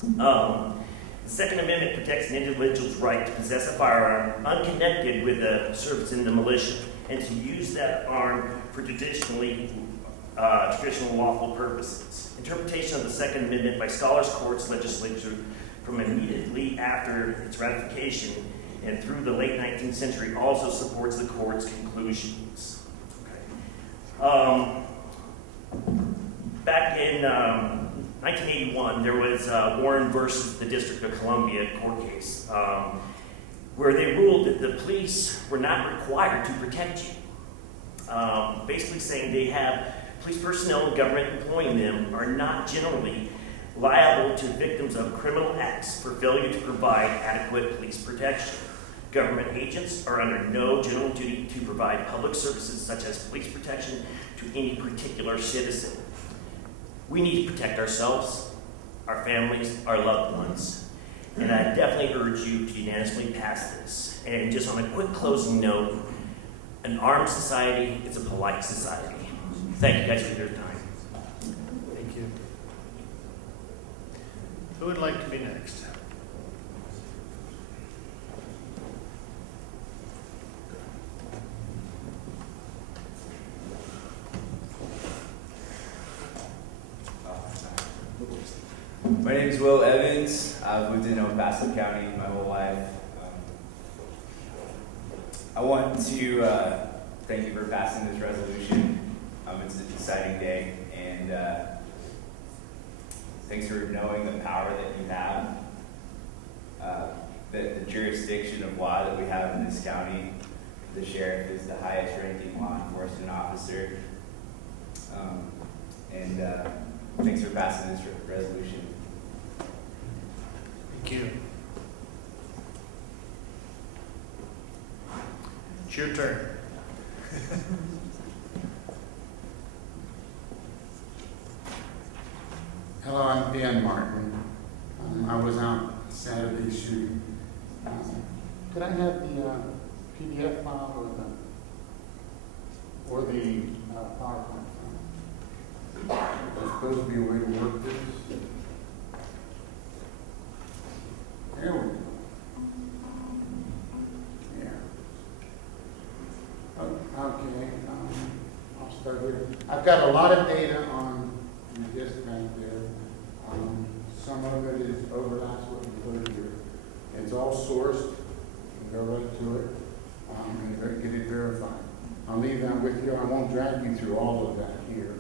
The Second Amendment protects an individual's right to possess a firearm unconnected with the service in the militia and to use that arm for traditional lawful purposes. Interpretation of the Second Amendment by scholars, courts, legislature from immediately after its ratification and through the late 19th century also supports the court's conclusions. Okay. Back in 1981, there was Warren versus the District of Columbia court case where they ruled that the police were not required to protect you. Basically saying they have police personnel and government employing them are not generally liable to victims of criminal acts for failure to provide adequate police protection. Government agents are under no general duty to provide public services such as police protection to any particular citizen. We need to protect ourselves, our families, our loved ones. And I definitely urge you to unanimously pass this. And just on a quick closing note, an armed society is a polite society. Thank you guys for your time. Thank you. Who would like to be next? My name is Will Evans. I've lived in El Paso County my whole life. I want to thank you for passing this resolution. It's an exciting day, and thanks for knowing the power that you have, the jurisdiction of law that we have in this county. The sheriff is the highest ranking law enforcement officer. And thanks for passing this resolution. Thank you. It's your turn. Hello, I'm Dan Martin. I was out Saturday shooting. Could I have the PDF file or the PowerPoint file? There's supposed to be a way to work this. There we go. Yeah. Okay. I'll start here. I've got a lot of data on this right there. Some of it is overlaps what we put here. It's all sourced. You can go right to it and get it verified. I'll leave that with you. I won't drag you through all of that here.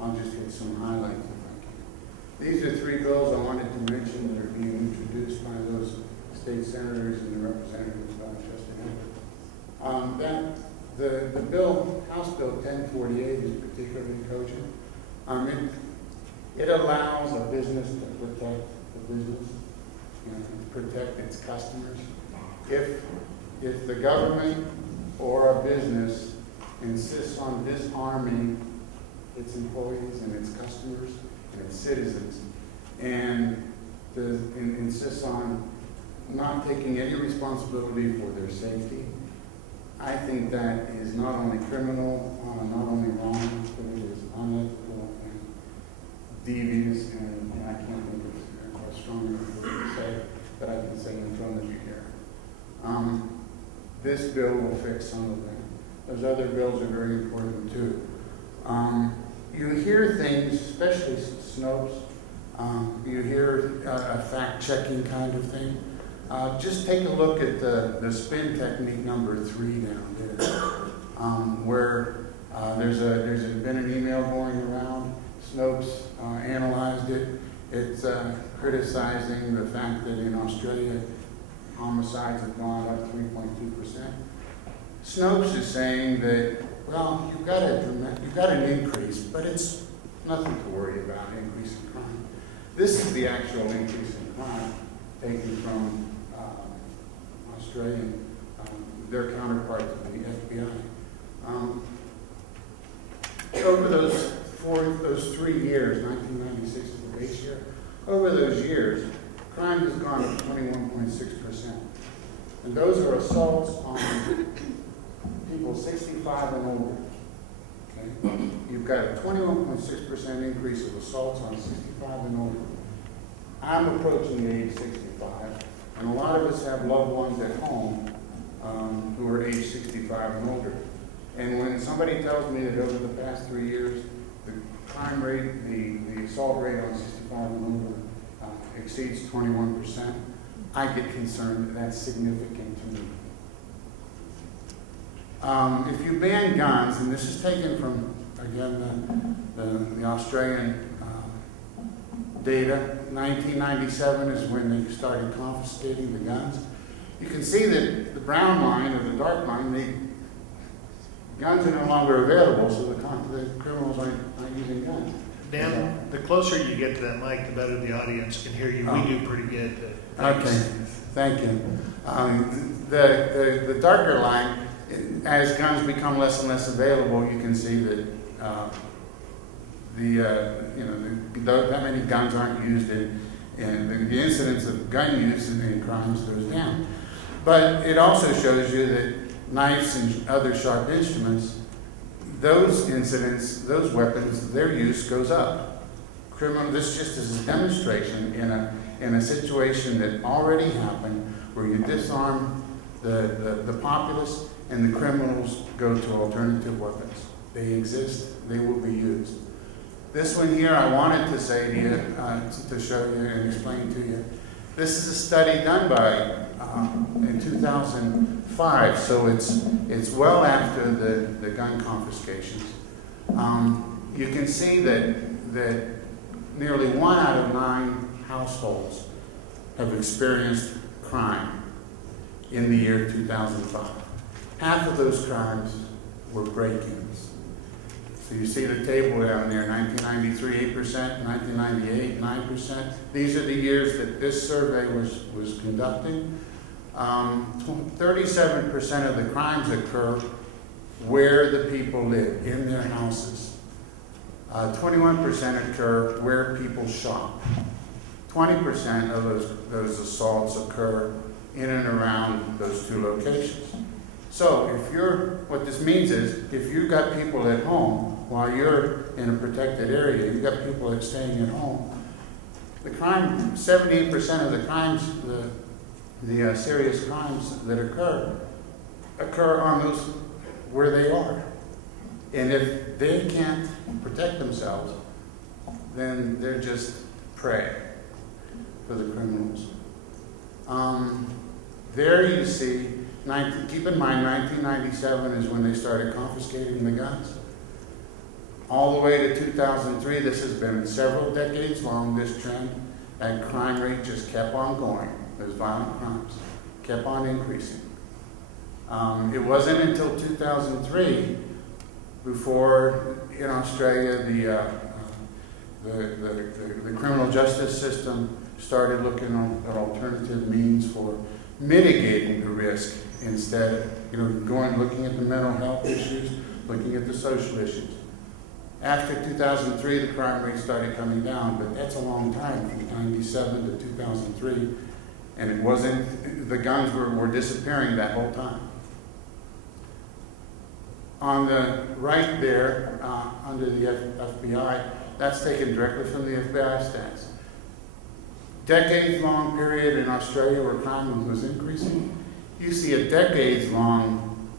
I'll just hit some highlights if I can. These are 3 bills I wanted to mention that are being introduced by those state senators and the representatives of Chester. The bill, House Bill 1048, is particularly cogent. It allows a business to protect the business, protect its customers. If the government or a business insists on disarming its employees and its customers and its citizens, and insists on not taking any responsibility for their safety, I think that is not only criminal, not only wrong, but it is unethical and devious, and I can't think of a stronger word to say that I can say in front of you here. This bill will fix some of that. Those other bills are very important too. You hear things, especially Snopes, you hear a fact-checking kind of thing. Just take a look at the spin technique number 3 down there, where there's been an email going around. Snopes analyzed it. It's criticizing the fact that in Australia, homicides have gone up 3.2%. Snopes is saying that, well, you've got an increase, but it's nothing to worry about, increase in crime. This is the actual increase in crime taken from Australian, their counterparts of the FBI. Over those 3 years, 1996 is the base year, over those years, crime has gone up 21.6%. And those are assaults on people 65 and older. Okay? You've got a 21.6% increase of assaults on 65 and older. I'm approaching the age 65, and a lot of us have loved ones at home who are age 65 and older. And when somebody tells me that over the past 3 years, the crime rate, the assault rate on 65 and older exceeds 21%, I get concerned that that's significant to me. If you ban guns, and this is taken from, again, the Australian data, 1997 is when they started confiscating the guns. You can see that the brown line or the dark line, the guns are no longer available, so the criminals aren't using guns. Dan, the closer you get to that mic, the better the audience can hear you. We do pretty good. Okay, thank you. The darker line, as guns become less and less available, you can see that that many guns aren't used, and the incidence of gun use in crimes goes down. But it also shows you that knives and other sharp instruments, those incidents, those weapons, their use goes up. This just is a demonstration in a situation that already happened, where you disarm the populace and the criminals go to alternative weapons. They exist, they will be used. This one here, I wanted to say to you, to show you and explain to you. This is a study done by, in 2005, so it's well after the gun confiscations. You can see that nearly 1 out of 9 households have experienced crime in the year 2005. Half of those crimes were break-ins. So you see the table down there, 1993, 8%, 1998, 9%. These are the years that this survey was conducting. 37% of the crimes occur where the people live, in their houses. 21% occur where people shop. 20% of those assaults occur in and around those 2 locations. So what this means is, if you've got people at home, while you're in a protected area, you've got people that are staying at home, the crime, 78% of the crimes, the serious crimes that occur on those where they are. And if they can't protect themselves, then they're just prey for the criminals. There you see, keep in mind, 1997 is when they started confiscating the guns. All the way to 2003, this has been several decades long, this trend, and crime rate just kept on going. Those violent crimes kept on increasing. It wasn't until 2003 before, in Australia, the criminal justice system started looking at alternative means for mitigating the risk, instead of looking at the mental health issues, looking at the social issues. After 2003, the crime rate started coming down, but that's a long time, from 97 to 2003, and it wasn't, the guns were disappearing that whole time. on the right there, under the FBI, that's taken directly from the FBI stats. Decades-long period in Australia where crime was increasing. You see a decades-long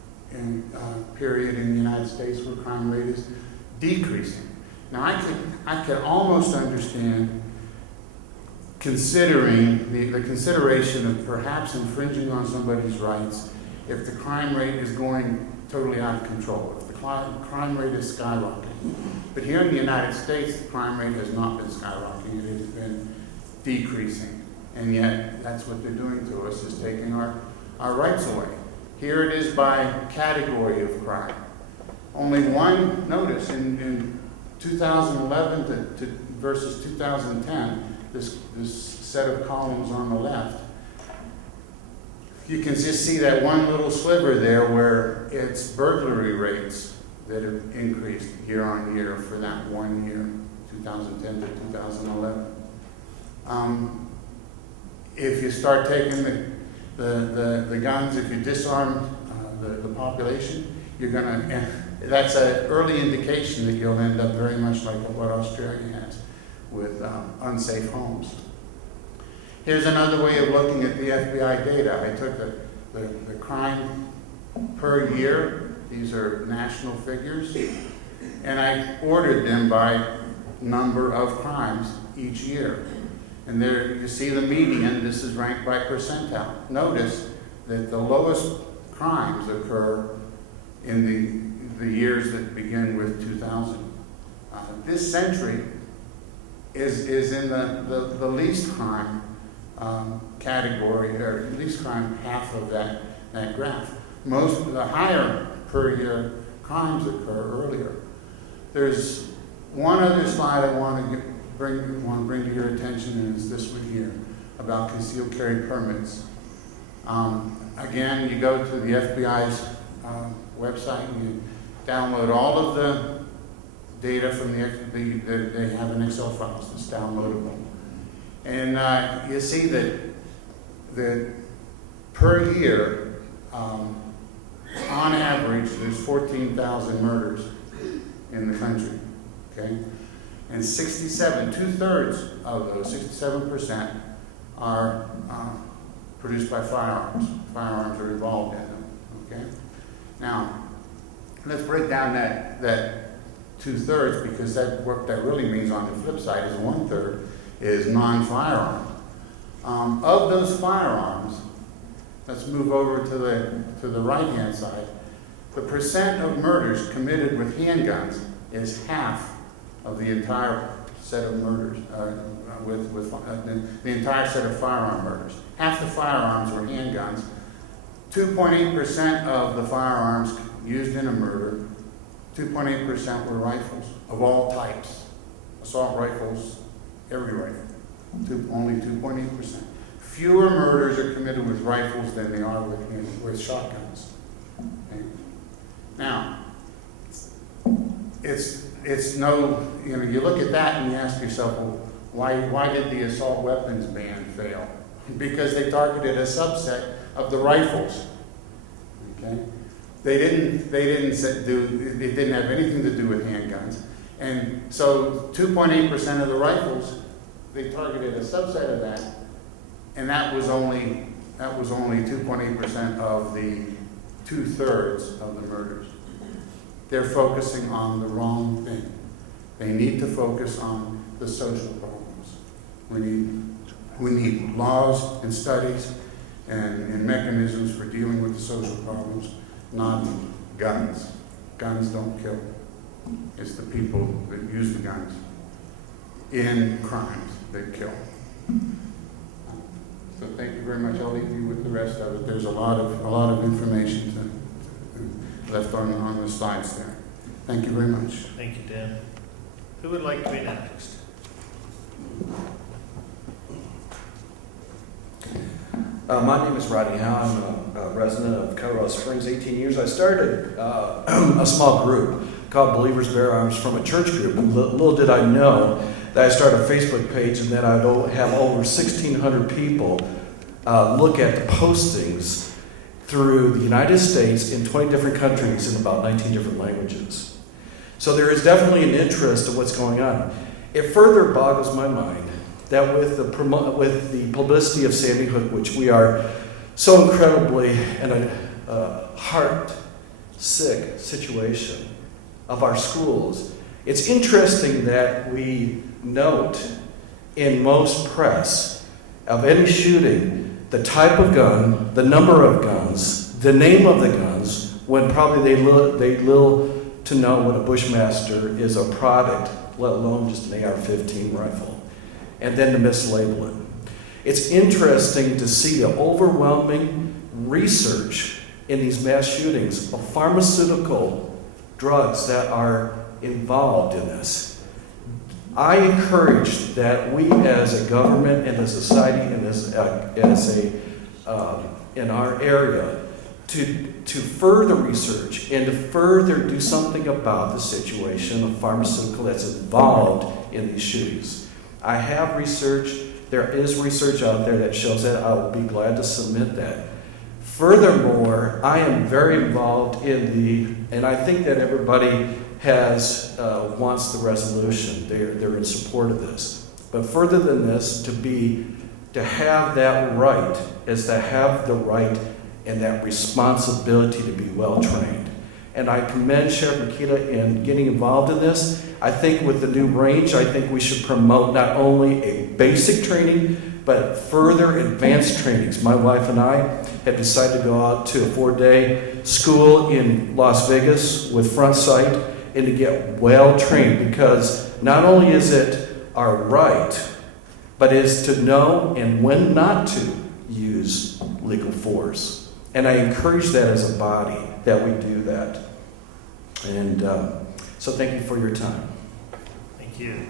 period in the United States where crime rate is decreasing. Now, I can almost understand considering the consideration of perhaps infringing on somebody's rights if the crime rate is going totally out of control, if the crime rate is skyrocketing. But here in the United States, the crime rate has not been skyrocketing, it has been decreasing. And yet, that's what they're doing to us, is taking our rights away. Here it is by category of crime. Only one, notice, in 2011 versus 2010, this set of columns on the left, you can just see that one little sliver there where it's burglary rates that have increased year on year for that 1 year, 2010 to 2011. If you start taking the guns, if you disarm the population, you're gonna, that's an early indication that you'll end up very much like what Australia has with unsafe homes. Here's another way of looking at the FBI data. I took the crime per year. These are national figures. And I ordered them by number of crimes each year. And there you see the median. This is ranked by percentile. Notice that the lowest crimes occur in the years that begin with 2000. This century is in the least crime category, or least crime half of that graph. Most of the higher per year crimes occur earlier. There's one other slide I want to bring to your attention, and it's this one here about concealed carry permits. Again, you go to the FBI's website and you download all of the data from they have in Excel files that's downloadable. And you see that per year, on average, there's 14,000 murders in the country, okay? And 2/3 of those, 67%, are produced by firearms. Firearms are involved in them, okay? Now, let's break down that 2/3, because what that really means on the flip side is 1/3 is non-firearm. Of those firearms, let's move over to the right-hand side. The percent of murders committed with handguns is half of the entire set of murders, the entire set of firearm murders. Half the firearms were handguns. 2.8% of the firearms used in a murder, 2.8% were rifles of all types. Assault rifles, every rifle, only 2.8%. Fewer murders are committed with rifles than they are with shotguns. Okay? Now, it's no, you look at that and you ask yourself, well, why did the assault weapons ban fail? Because they targeted a subset of the rifles. Okay? It didn't have anything to do with handguns. And so 2.8% of the rifles, they targeted a subset of that, and that was only 2.8% of the 2/3 of the murders. They're focusing on the wrong thing. They need to focus on the social problems. We need laws and studies and mechanisms for dealing with the social problems, not guns. Guns don't kill. It's the people that use the guns in crimes that kill. So thank you very much. I'll leave you with the rest of it. There's a lot of information left on the slides there. Thank you very much. Thank you, Dan. Who would like to be next? My name is Rodney Howe. I'm a resident of Colorado Springs, 18 years. I started a small group called Believers Bear Arms from a church group. And little did I know that I started a Facebook page and that I'd have over 1,600 people look at the postings through the United States in 20 different countries in about 19 different languages. So there is definitely an interest in what's going on. It further boggles my mind that with the publicity of Sandy Hook, which we are so incredibly in a heart-sick situation of our schools, it's interesting that we note in most press of any shooting the type of gun, the number of guns, the name of the guns, when probably they little to know what a Bushmaster is a product, let alone just an AR-15 rifle, and then to mislabel it. It's interesting to see the overwhelming research in these mass shootings of pharmaceutical drugs that are involved in this. I encourage that we as a government and a society and in our area to further research and to further do something about the situation of pharmaceutical that's involved in these shootings. I have research, there is research out there that shows that. I will be glad to submit that. Furthermore, I am very involved in and I think that everybody wants the resolution. They're in support of this. But further than this, to have that right is to have the right and that responsibility to be well trained. And I commend Sheriff Makita in getting involved in this. I think with the new range, I think we should promote not only a basic training, but further advanced trainings. My wife and I have decided to go out to a 4-day school in Las Vegas with Front Sight and to get well trained, because not only is it our right, but is to know and when not to use legal force. And I encourage that as a body that we do that. And so thank you for your time. Thank you.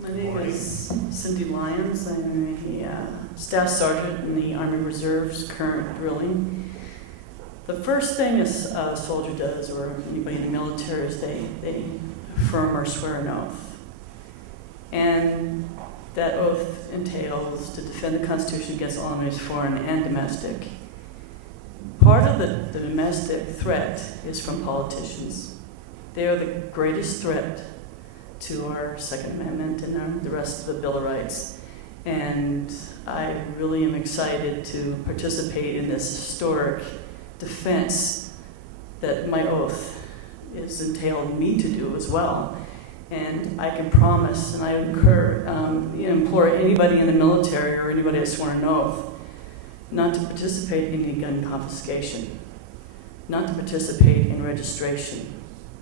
My name is Cindy Lyons. I'm a staff sergeant in the Army Reserve's current drilling. The first thing a soldier does, or anybody in the military, is they affirm or swear an oath. And that oath entails to defend the Constitution against all enemies, foreign and domestic. Part of the domestic threat is from politicians. They are the greatest threat to our Second Amendment and the rest of the Bill of Rights. And I really am excited to participate in this historic defense that my oath is entailing me to do as well. And I can promise, and I implore anybody in the military or anybody that's sworn an oath not to participate in any gun confiscation, not to participate in registration,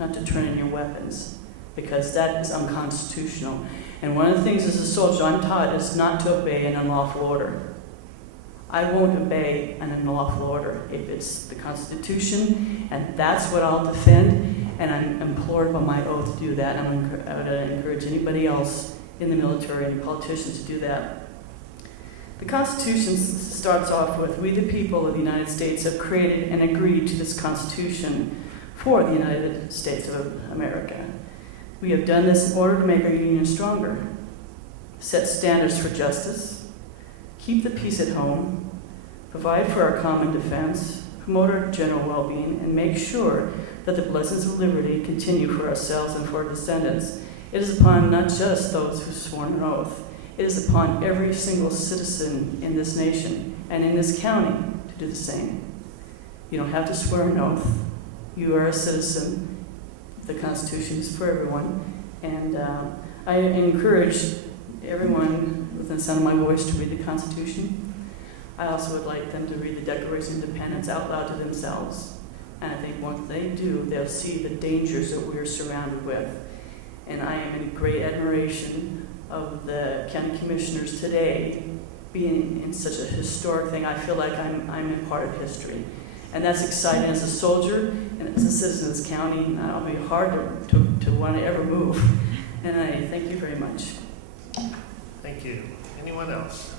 not to turn in your weapons, because that is unconstitutional. And one of the things as a soldier I'm taught is not to obey an unlawful order. I won't obey an unlawful order if it's the Constitution, and that's what I'll defend. And I'm implored by my oath to do that. And I would encourage anybody else in the military and politicians to do that. The Constitution starts off with, we the people of the United States have created and agreed to this Constitution for the United States of America. We have done this in order to make our union stronger, set standards for justice, keep the peace at home, provide for our common defense, promote our general well-being, and make sure that the blessings of liberty continue for ourselves and for our descendants. It is upon not just those who sworn an oath, it is upon every single citizen in this nation and in this county to do the same. You don't have to swear an oath. You are a citizen. The Constitution is for everyone. And I encourage everyone within the sound of my voice to read the Constitution. I also would like them to read the Declaration of Independence out loud to themselves. And I think once they do, they'll see the dangers that we're surrounded with. And I am in great admiration of the county commissioners today being in such a historic thing. I feel like I'm a part of history. And that's exciting as a soldier and as a citizen of this county. And it'll be hard to want to ever move. And I thank you very much. Thank you. Anyone else?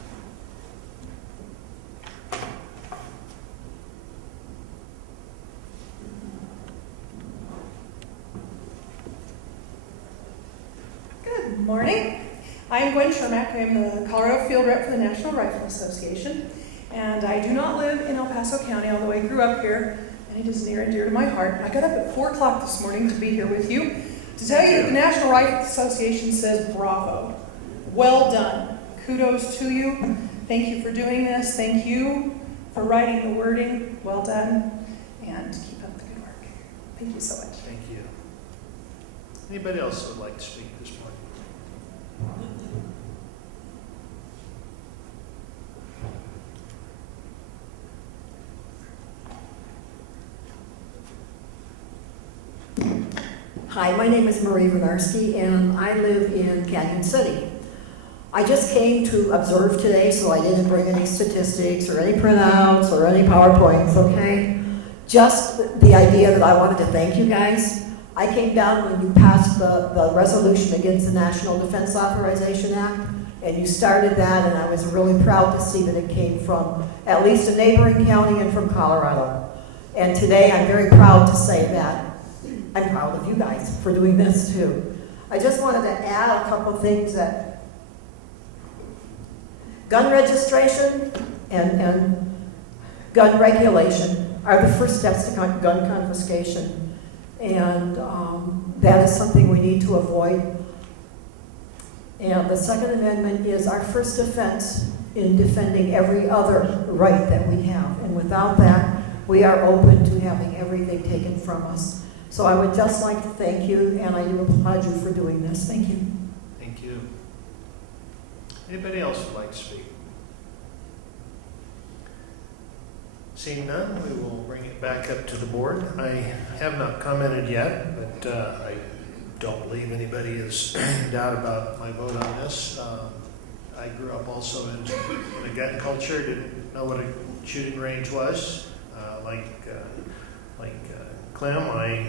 Good morning. I am Gwen Shermack. I am the Colorado field rep for the National Rifle Association, and I do not live in El Paso County, although I grew up here, and it is near and dear to my heart. I got up at 4 o'clock this morning to be here with you to tell you that the National Rifle Association says bravo. Well done. Kudos to you. Thank you for doing this. Thank you for writing the wording. Well done. And keep up the good work. Thank you so much. Thank you. Anybody else would like to speak this morning? Hi, my name is Marie Renarski, and I live in Canyon City. I just came to observe today, so I didn't bring any statistics or any printouts or any PowerPoints, okay? Just the idea that I wanted to thank you guys. I came down when you passed the resolution against the National Defense Authorization Act, and you started that, and I was really proud to see that it came from at least a neighboring county and from Colorado. And today I'm very proud to say that I'm proud of you guys for doing this too. I just wanted to add a couple things that gun registration and gun regulation are the first steps to gun confiscation. And that is something we need to avoid. And the Second Amendment is our first defense in defending every other right that we have. And without that, we are open to having everything taken from us. So I would just like to thank you, and I do applaud you for doing this. Thank you. Thank you. Anybody else would like to speak? Seeing none, we will bring it back up to the board. I have not commented yet, but I don't believe anybody is in doubt about my vote on this. I grew up also in a gun culture, didn't know what a shooting range was. Like Clem,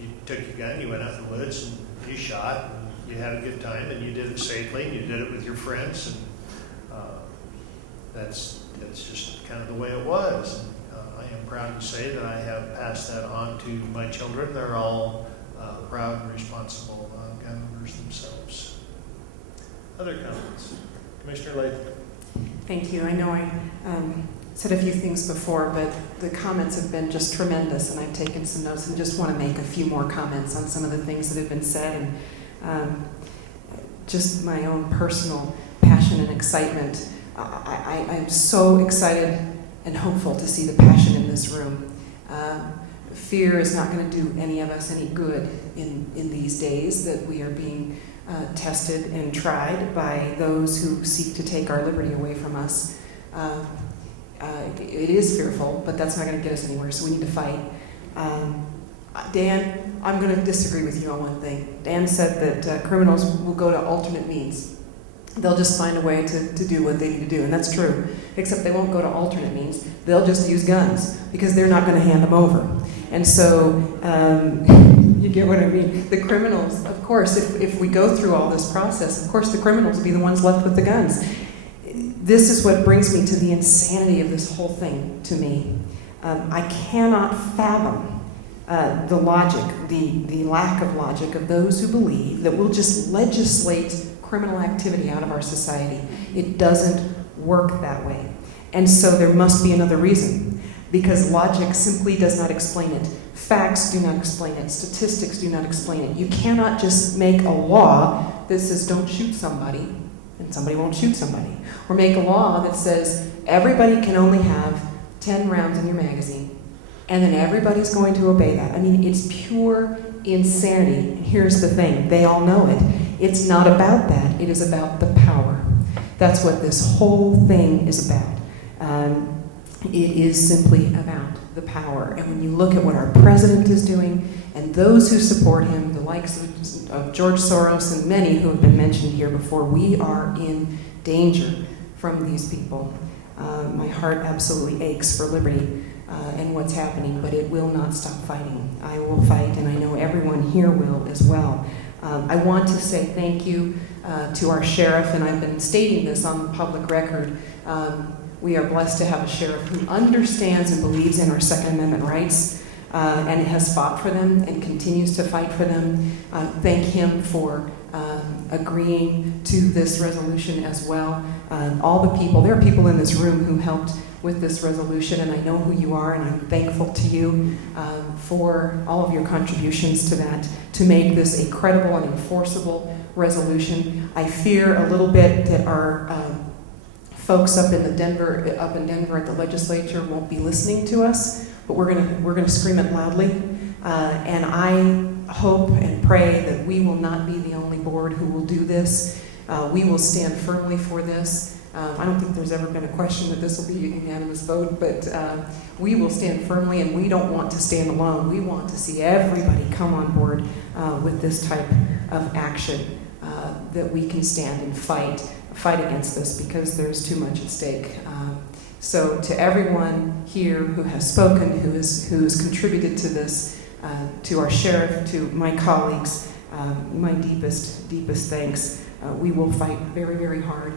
you took your gun, you went out in the woods, and you shot, and you had a good time, and you did it safely, and you did it with your friends, and that's just kind of the way it was. And I am proud to say that I have passed that on to my children. They're all proud and responsible gun owners themselves. Other comments? Commissioner Littleton. Thank you. I know I said a few things before, but the comments have been just tremendous, and I've taken some notes and just want to make a few more comments on some of the things that have been said, and just my own personal passion and excitement. I'm so excited and hopeful to see the passion in this room. Fear is not going to do any of us any good in these days that we are being tested and tried by those who seek to take our liberty away from us. It is fearful, but that's not going to get us anywhere, so we need to fight. Dan, I'm going to disagree with you on one thing. Dan said that criminals will go to alternate means. They'll just find a way to do what they need to do, and that's true, except they won't go to alternate means. They'll just use guns, because they're not going to hand them over. And so, you get what I mean? The criminals, of course, if we go through all this process, of course the criminals will be the ones left with the guns. This is what brings me to the insanity of this whole thing to me. I cannot fathom the logic, the lack of logic of those who believe that we'll just legislate criminal activity out of our society. It doesn't work that way. And so there must be another reason, because logic simply does not explain it. Facts do not explain it. Statistics do not explain it. You cannot just make a law that says don't shoot somebody, and somebody won't shoot somebody. Or make a law that says everybody can only have 10 rounds in your magazine, and then everybody's going to obey that. I mean, it's pure insanity. And here's the thing, they all know it. It's not about that. It is about the power. That's what this whole thing is about. It is simply about the power. And when you look at what our president is doing, and those who support him, the likes of George Soros and many who have been mentioned here before, we are in danger from these people. My heart absolutely aches for liberty and what's happening, but it will not stop fighting. I will fight, and I know everyone here will as well. I want to say thank you to our sheriff, and I've been stating this on the public record. We are blessed to have a sheriff who understands and believes in our Second Amendment rights and has fought for them and continues to fight for them. Thank him for agreeing to this resolution as well. All the people, there are people in this room who helped with this resolution, and I know who you are, and I'm thankful to you for all of your contributions to that, to make this a credible and enforceable resolution. I fear a little bit that our folks up in Denver at the legislature won't be listening to us, but we're gonna scream it loudly, and I hope and pray that we will not be the only board who will do this. We will stand firmly for this. I don't think there's ever been a question that this will be a unanimous vote, but we will stand firmly, and we don't want to stand alone. We want to see everybody come on board with this type of action, that we can stand and fight against this, because there's too much at stake. So to everyone here who has spoken, who has contributed to this, to our sheriff, to my colleagues, my deepest thanks. We will fight very, very hard,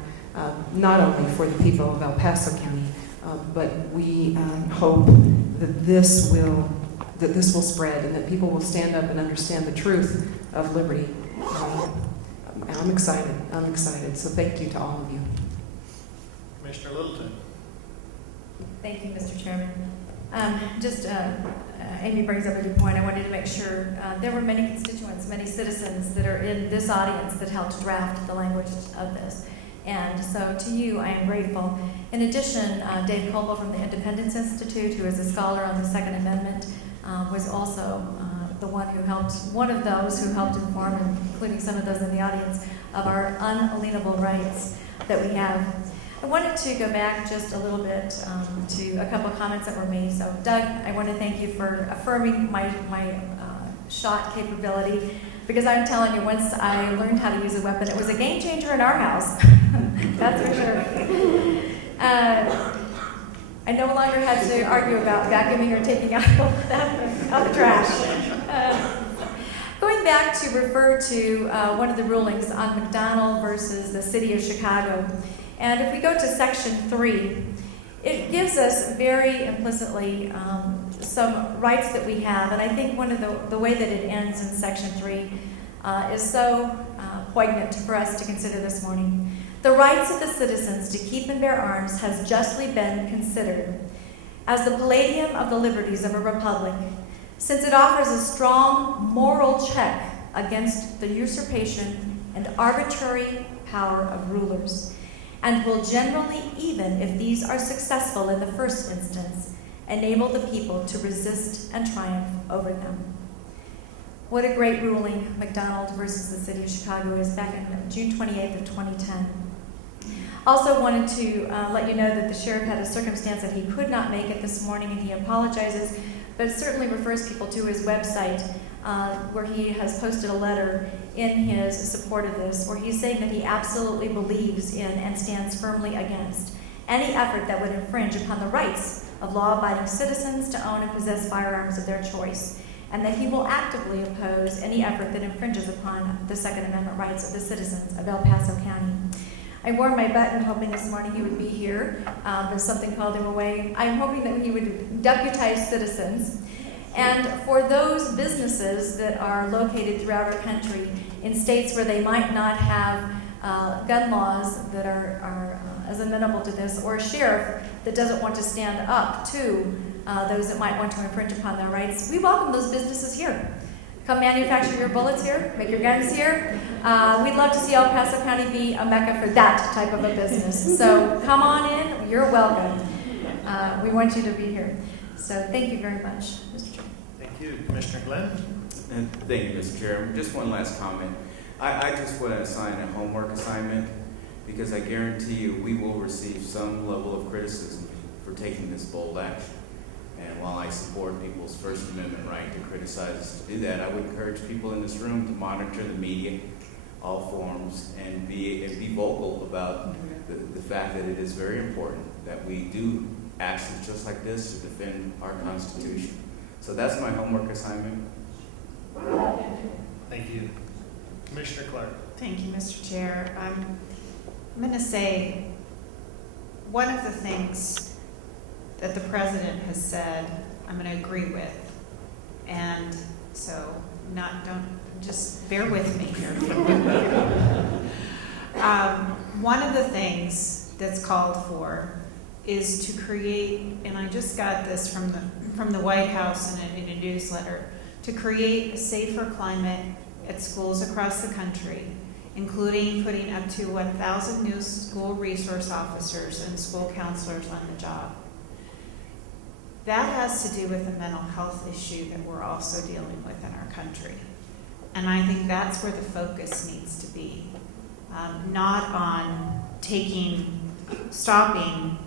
not only for the people of El Paso County, but we hope that this will spread, and that people will stand up and understand the truth of liberty. I'm excited. So thank you to all of you. Commissioner Littleton. Thank you, Mr. Chairman. Amy brings up a good point. I wanted to make sure there were many constituents, many citizens that are in this audience that helped draft the language of this. And so to you, I am grateful. In addition, Dave Colville from the Independence Institute, who is a scholar on the Second Amendment, was also one of those who helped inform, including some of those in the audience, of our unalienable rights that we have. I wanted to go back just a little bit to a couple of comments that were made. So, Doug, I want to thank you for affirming my shot capability, because I'm telling you, once I learned how to use a weapon, it was a game changer in our house. That's for sure. I no longer had to argue about vacuuming or taking out the trash. Going back to refer to one of the rulings on McDonald versus the City of Chicago. And if we go to Section 3, it gives us very implicitly some rights that we have. And I think one of the way that it ends in Section 3 is so poignant for us to consider this morning. The rights of the citizens to keep and bear arms has justly been considered as the palladium of the liberties of a republic, since it offers a strong moral check against the usurpation and arbitrary power of rulers, and will generally, even if these are successful in the first instance, enable the people to resist and triumph over them. What a great ruling McDonald versus the City of Chicago is back on June 28th of 2010. Also wanted to let you know that the sheriff had a circumstance that he could not make it this morning, and he apologizes, but certainly refers people to his website where he has posted a letter in his support of this, where he's saying that he absolutely believes in and stands firmly against any effort that would infringe upon the rights of law-abiding citizens to own and possess firearms of their choice, and that he will actively oppose any effort that infringes upon the Second Amendment rights of the citizens of El Paso County. I wore my button hoping this morning he would be here, but something called him away. I'm hoping that he would deputize citizens. And for those businesses that are located throughout our country in states where they might not have gun laws that are as amenable to this, or a sheriff that doesn't want to stand up to those that might want to infringe upon their rights, we welcome those businesses here. Come manufacture your bullets here, make your guns here. We'd love to see El Paso County be a mecca for that type of a business. So come on in, you're welcome. We want you to be here. So thank you very much, Mr. Chair. Thank you. Commissioner Glenn? And thank you, Mr. Chair. Just one last comment. I just want to assign a homework assignment, because I guarantee you we will receive some level of criticism for taking this bold action. And while I support people's First Amendment right to criticize us to do that, I would encourage people in this room to monitor the media, all forms, and be vocal about the fact that it is very important that we do actions just like this to defend our Constitution. So that's my homework assignment. Thank you. Commissioner Clark. Thank you, Mr. Chair. I'm going to say one of the things that the President has said I'm going to agree with. And so just bear with me here. One of the things that's called for is to create, and I just got this from the White House in a newsletter, to create a safer climate at schools across the country, including putting up to 1,000 new school resource officers and school counselors on the job. That has to do with a mental health issue that we're also dealing with in our country. And I think that's where the focus needs to be. Not on stopping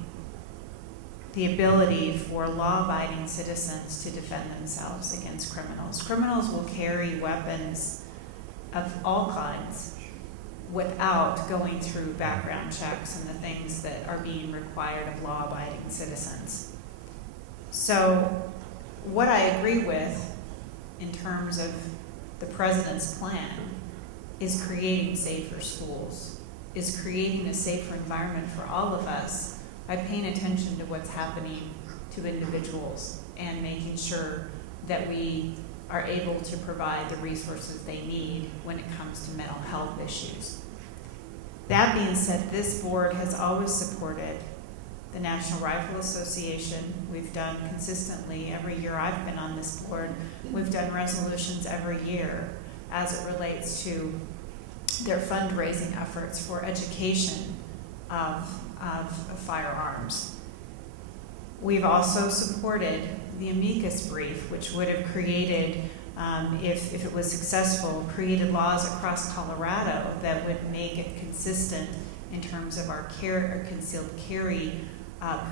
the ability for law-abiding citizens to defend themselves against criminals. Criminals will carry weapons of all kinds without going through background checks and the things that are being required of law-abiding citizens. So what I agree with in terms of the president's plan is creating safer schools, is creating a safer environment for all of us by paying attention to what's happening to individuals and making sure that we are able to provide the resources they need when it comes to mental health issues. That being said, this board has always supported the National Rifle Association. We've done consistently every year I've been on this board, we've done resolutions every year as it relates to their fundraising efforts for education of firearms. We've also supported the amicus brief, which would have created, if it was successful, created laws across Colorado that would make it consistent in terms of our concealed carry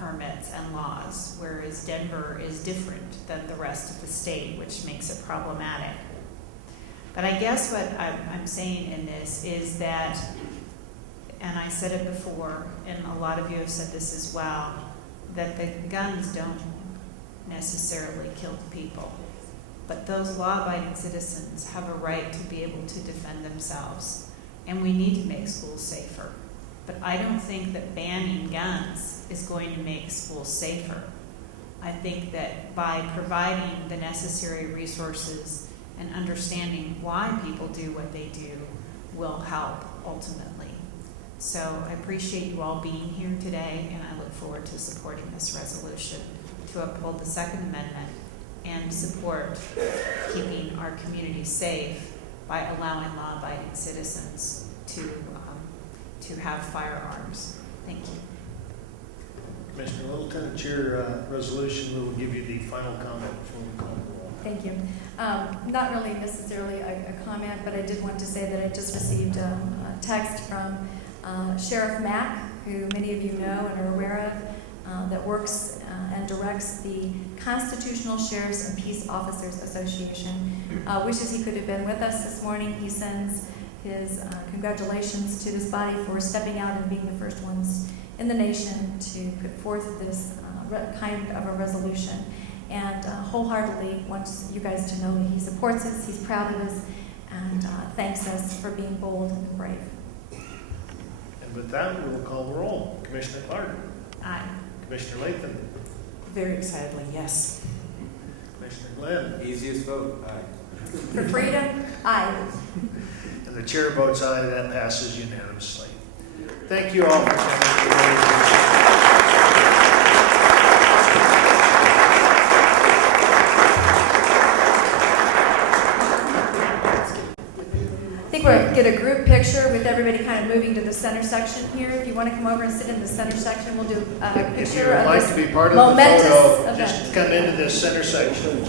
permits and laws, whereas Denver is different than the rest of the state, which makes it problematic. But I guess what I'm saying in this is that, and I said it before, and a lot of you have said this as well, that the guns don't necessarily kill people, but those law-abiding citizens have a right to be able to defend themselves, and we need to make schools safer. But I don't think that banning guns is going to make schools safer. I think that by providing the necessary resources and understanding why people do what they do will help ultimately. So I appreciate you all being here today, and I look forward to supporting this resolution to uphold the Second Amendment and support keeping our community safe by allowing law-abiding citizens to have firearms. Thank you. Commissioner Littleton, it's your resolution. We will give you the final comment before we call the roll. Thank you. Not really necessarily a comment, but I did want to say that I just received a text from Sheriff Mack, who many of you know and are aware of, that works and directs the Constitutional Sheriffs and Peace Officers Association. Wishes he could have been with us this morning. He sends his congratulations to this body for stepping out and being the first ones in the nation to put forth this kind of a resolution, and wholeheartedly wants you guys to know that he supports us, he's proud of us, and thanks us for being bold and brave. And with that, we will call the roll. Commissioner Clark? Aye. Commissioner Lathan? Very excitedly, yes. Commissioner Glenn? Easiest vote, aye. For freedom, aye. And the chair votes aye. That passes unanimously. Thank you all for coming. I think we're going to get a group picture with everybody kind of moving to the center section here. If you want to come over and sit in the center section, we'll do a If you picture would of like this to be part of the momentous photo, event. just come into this center section.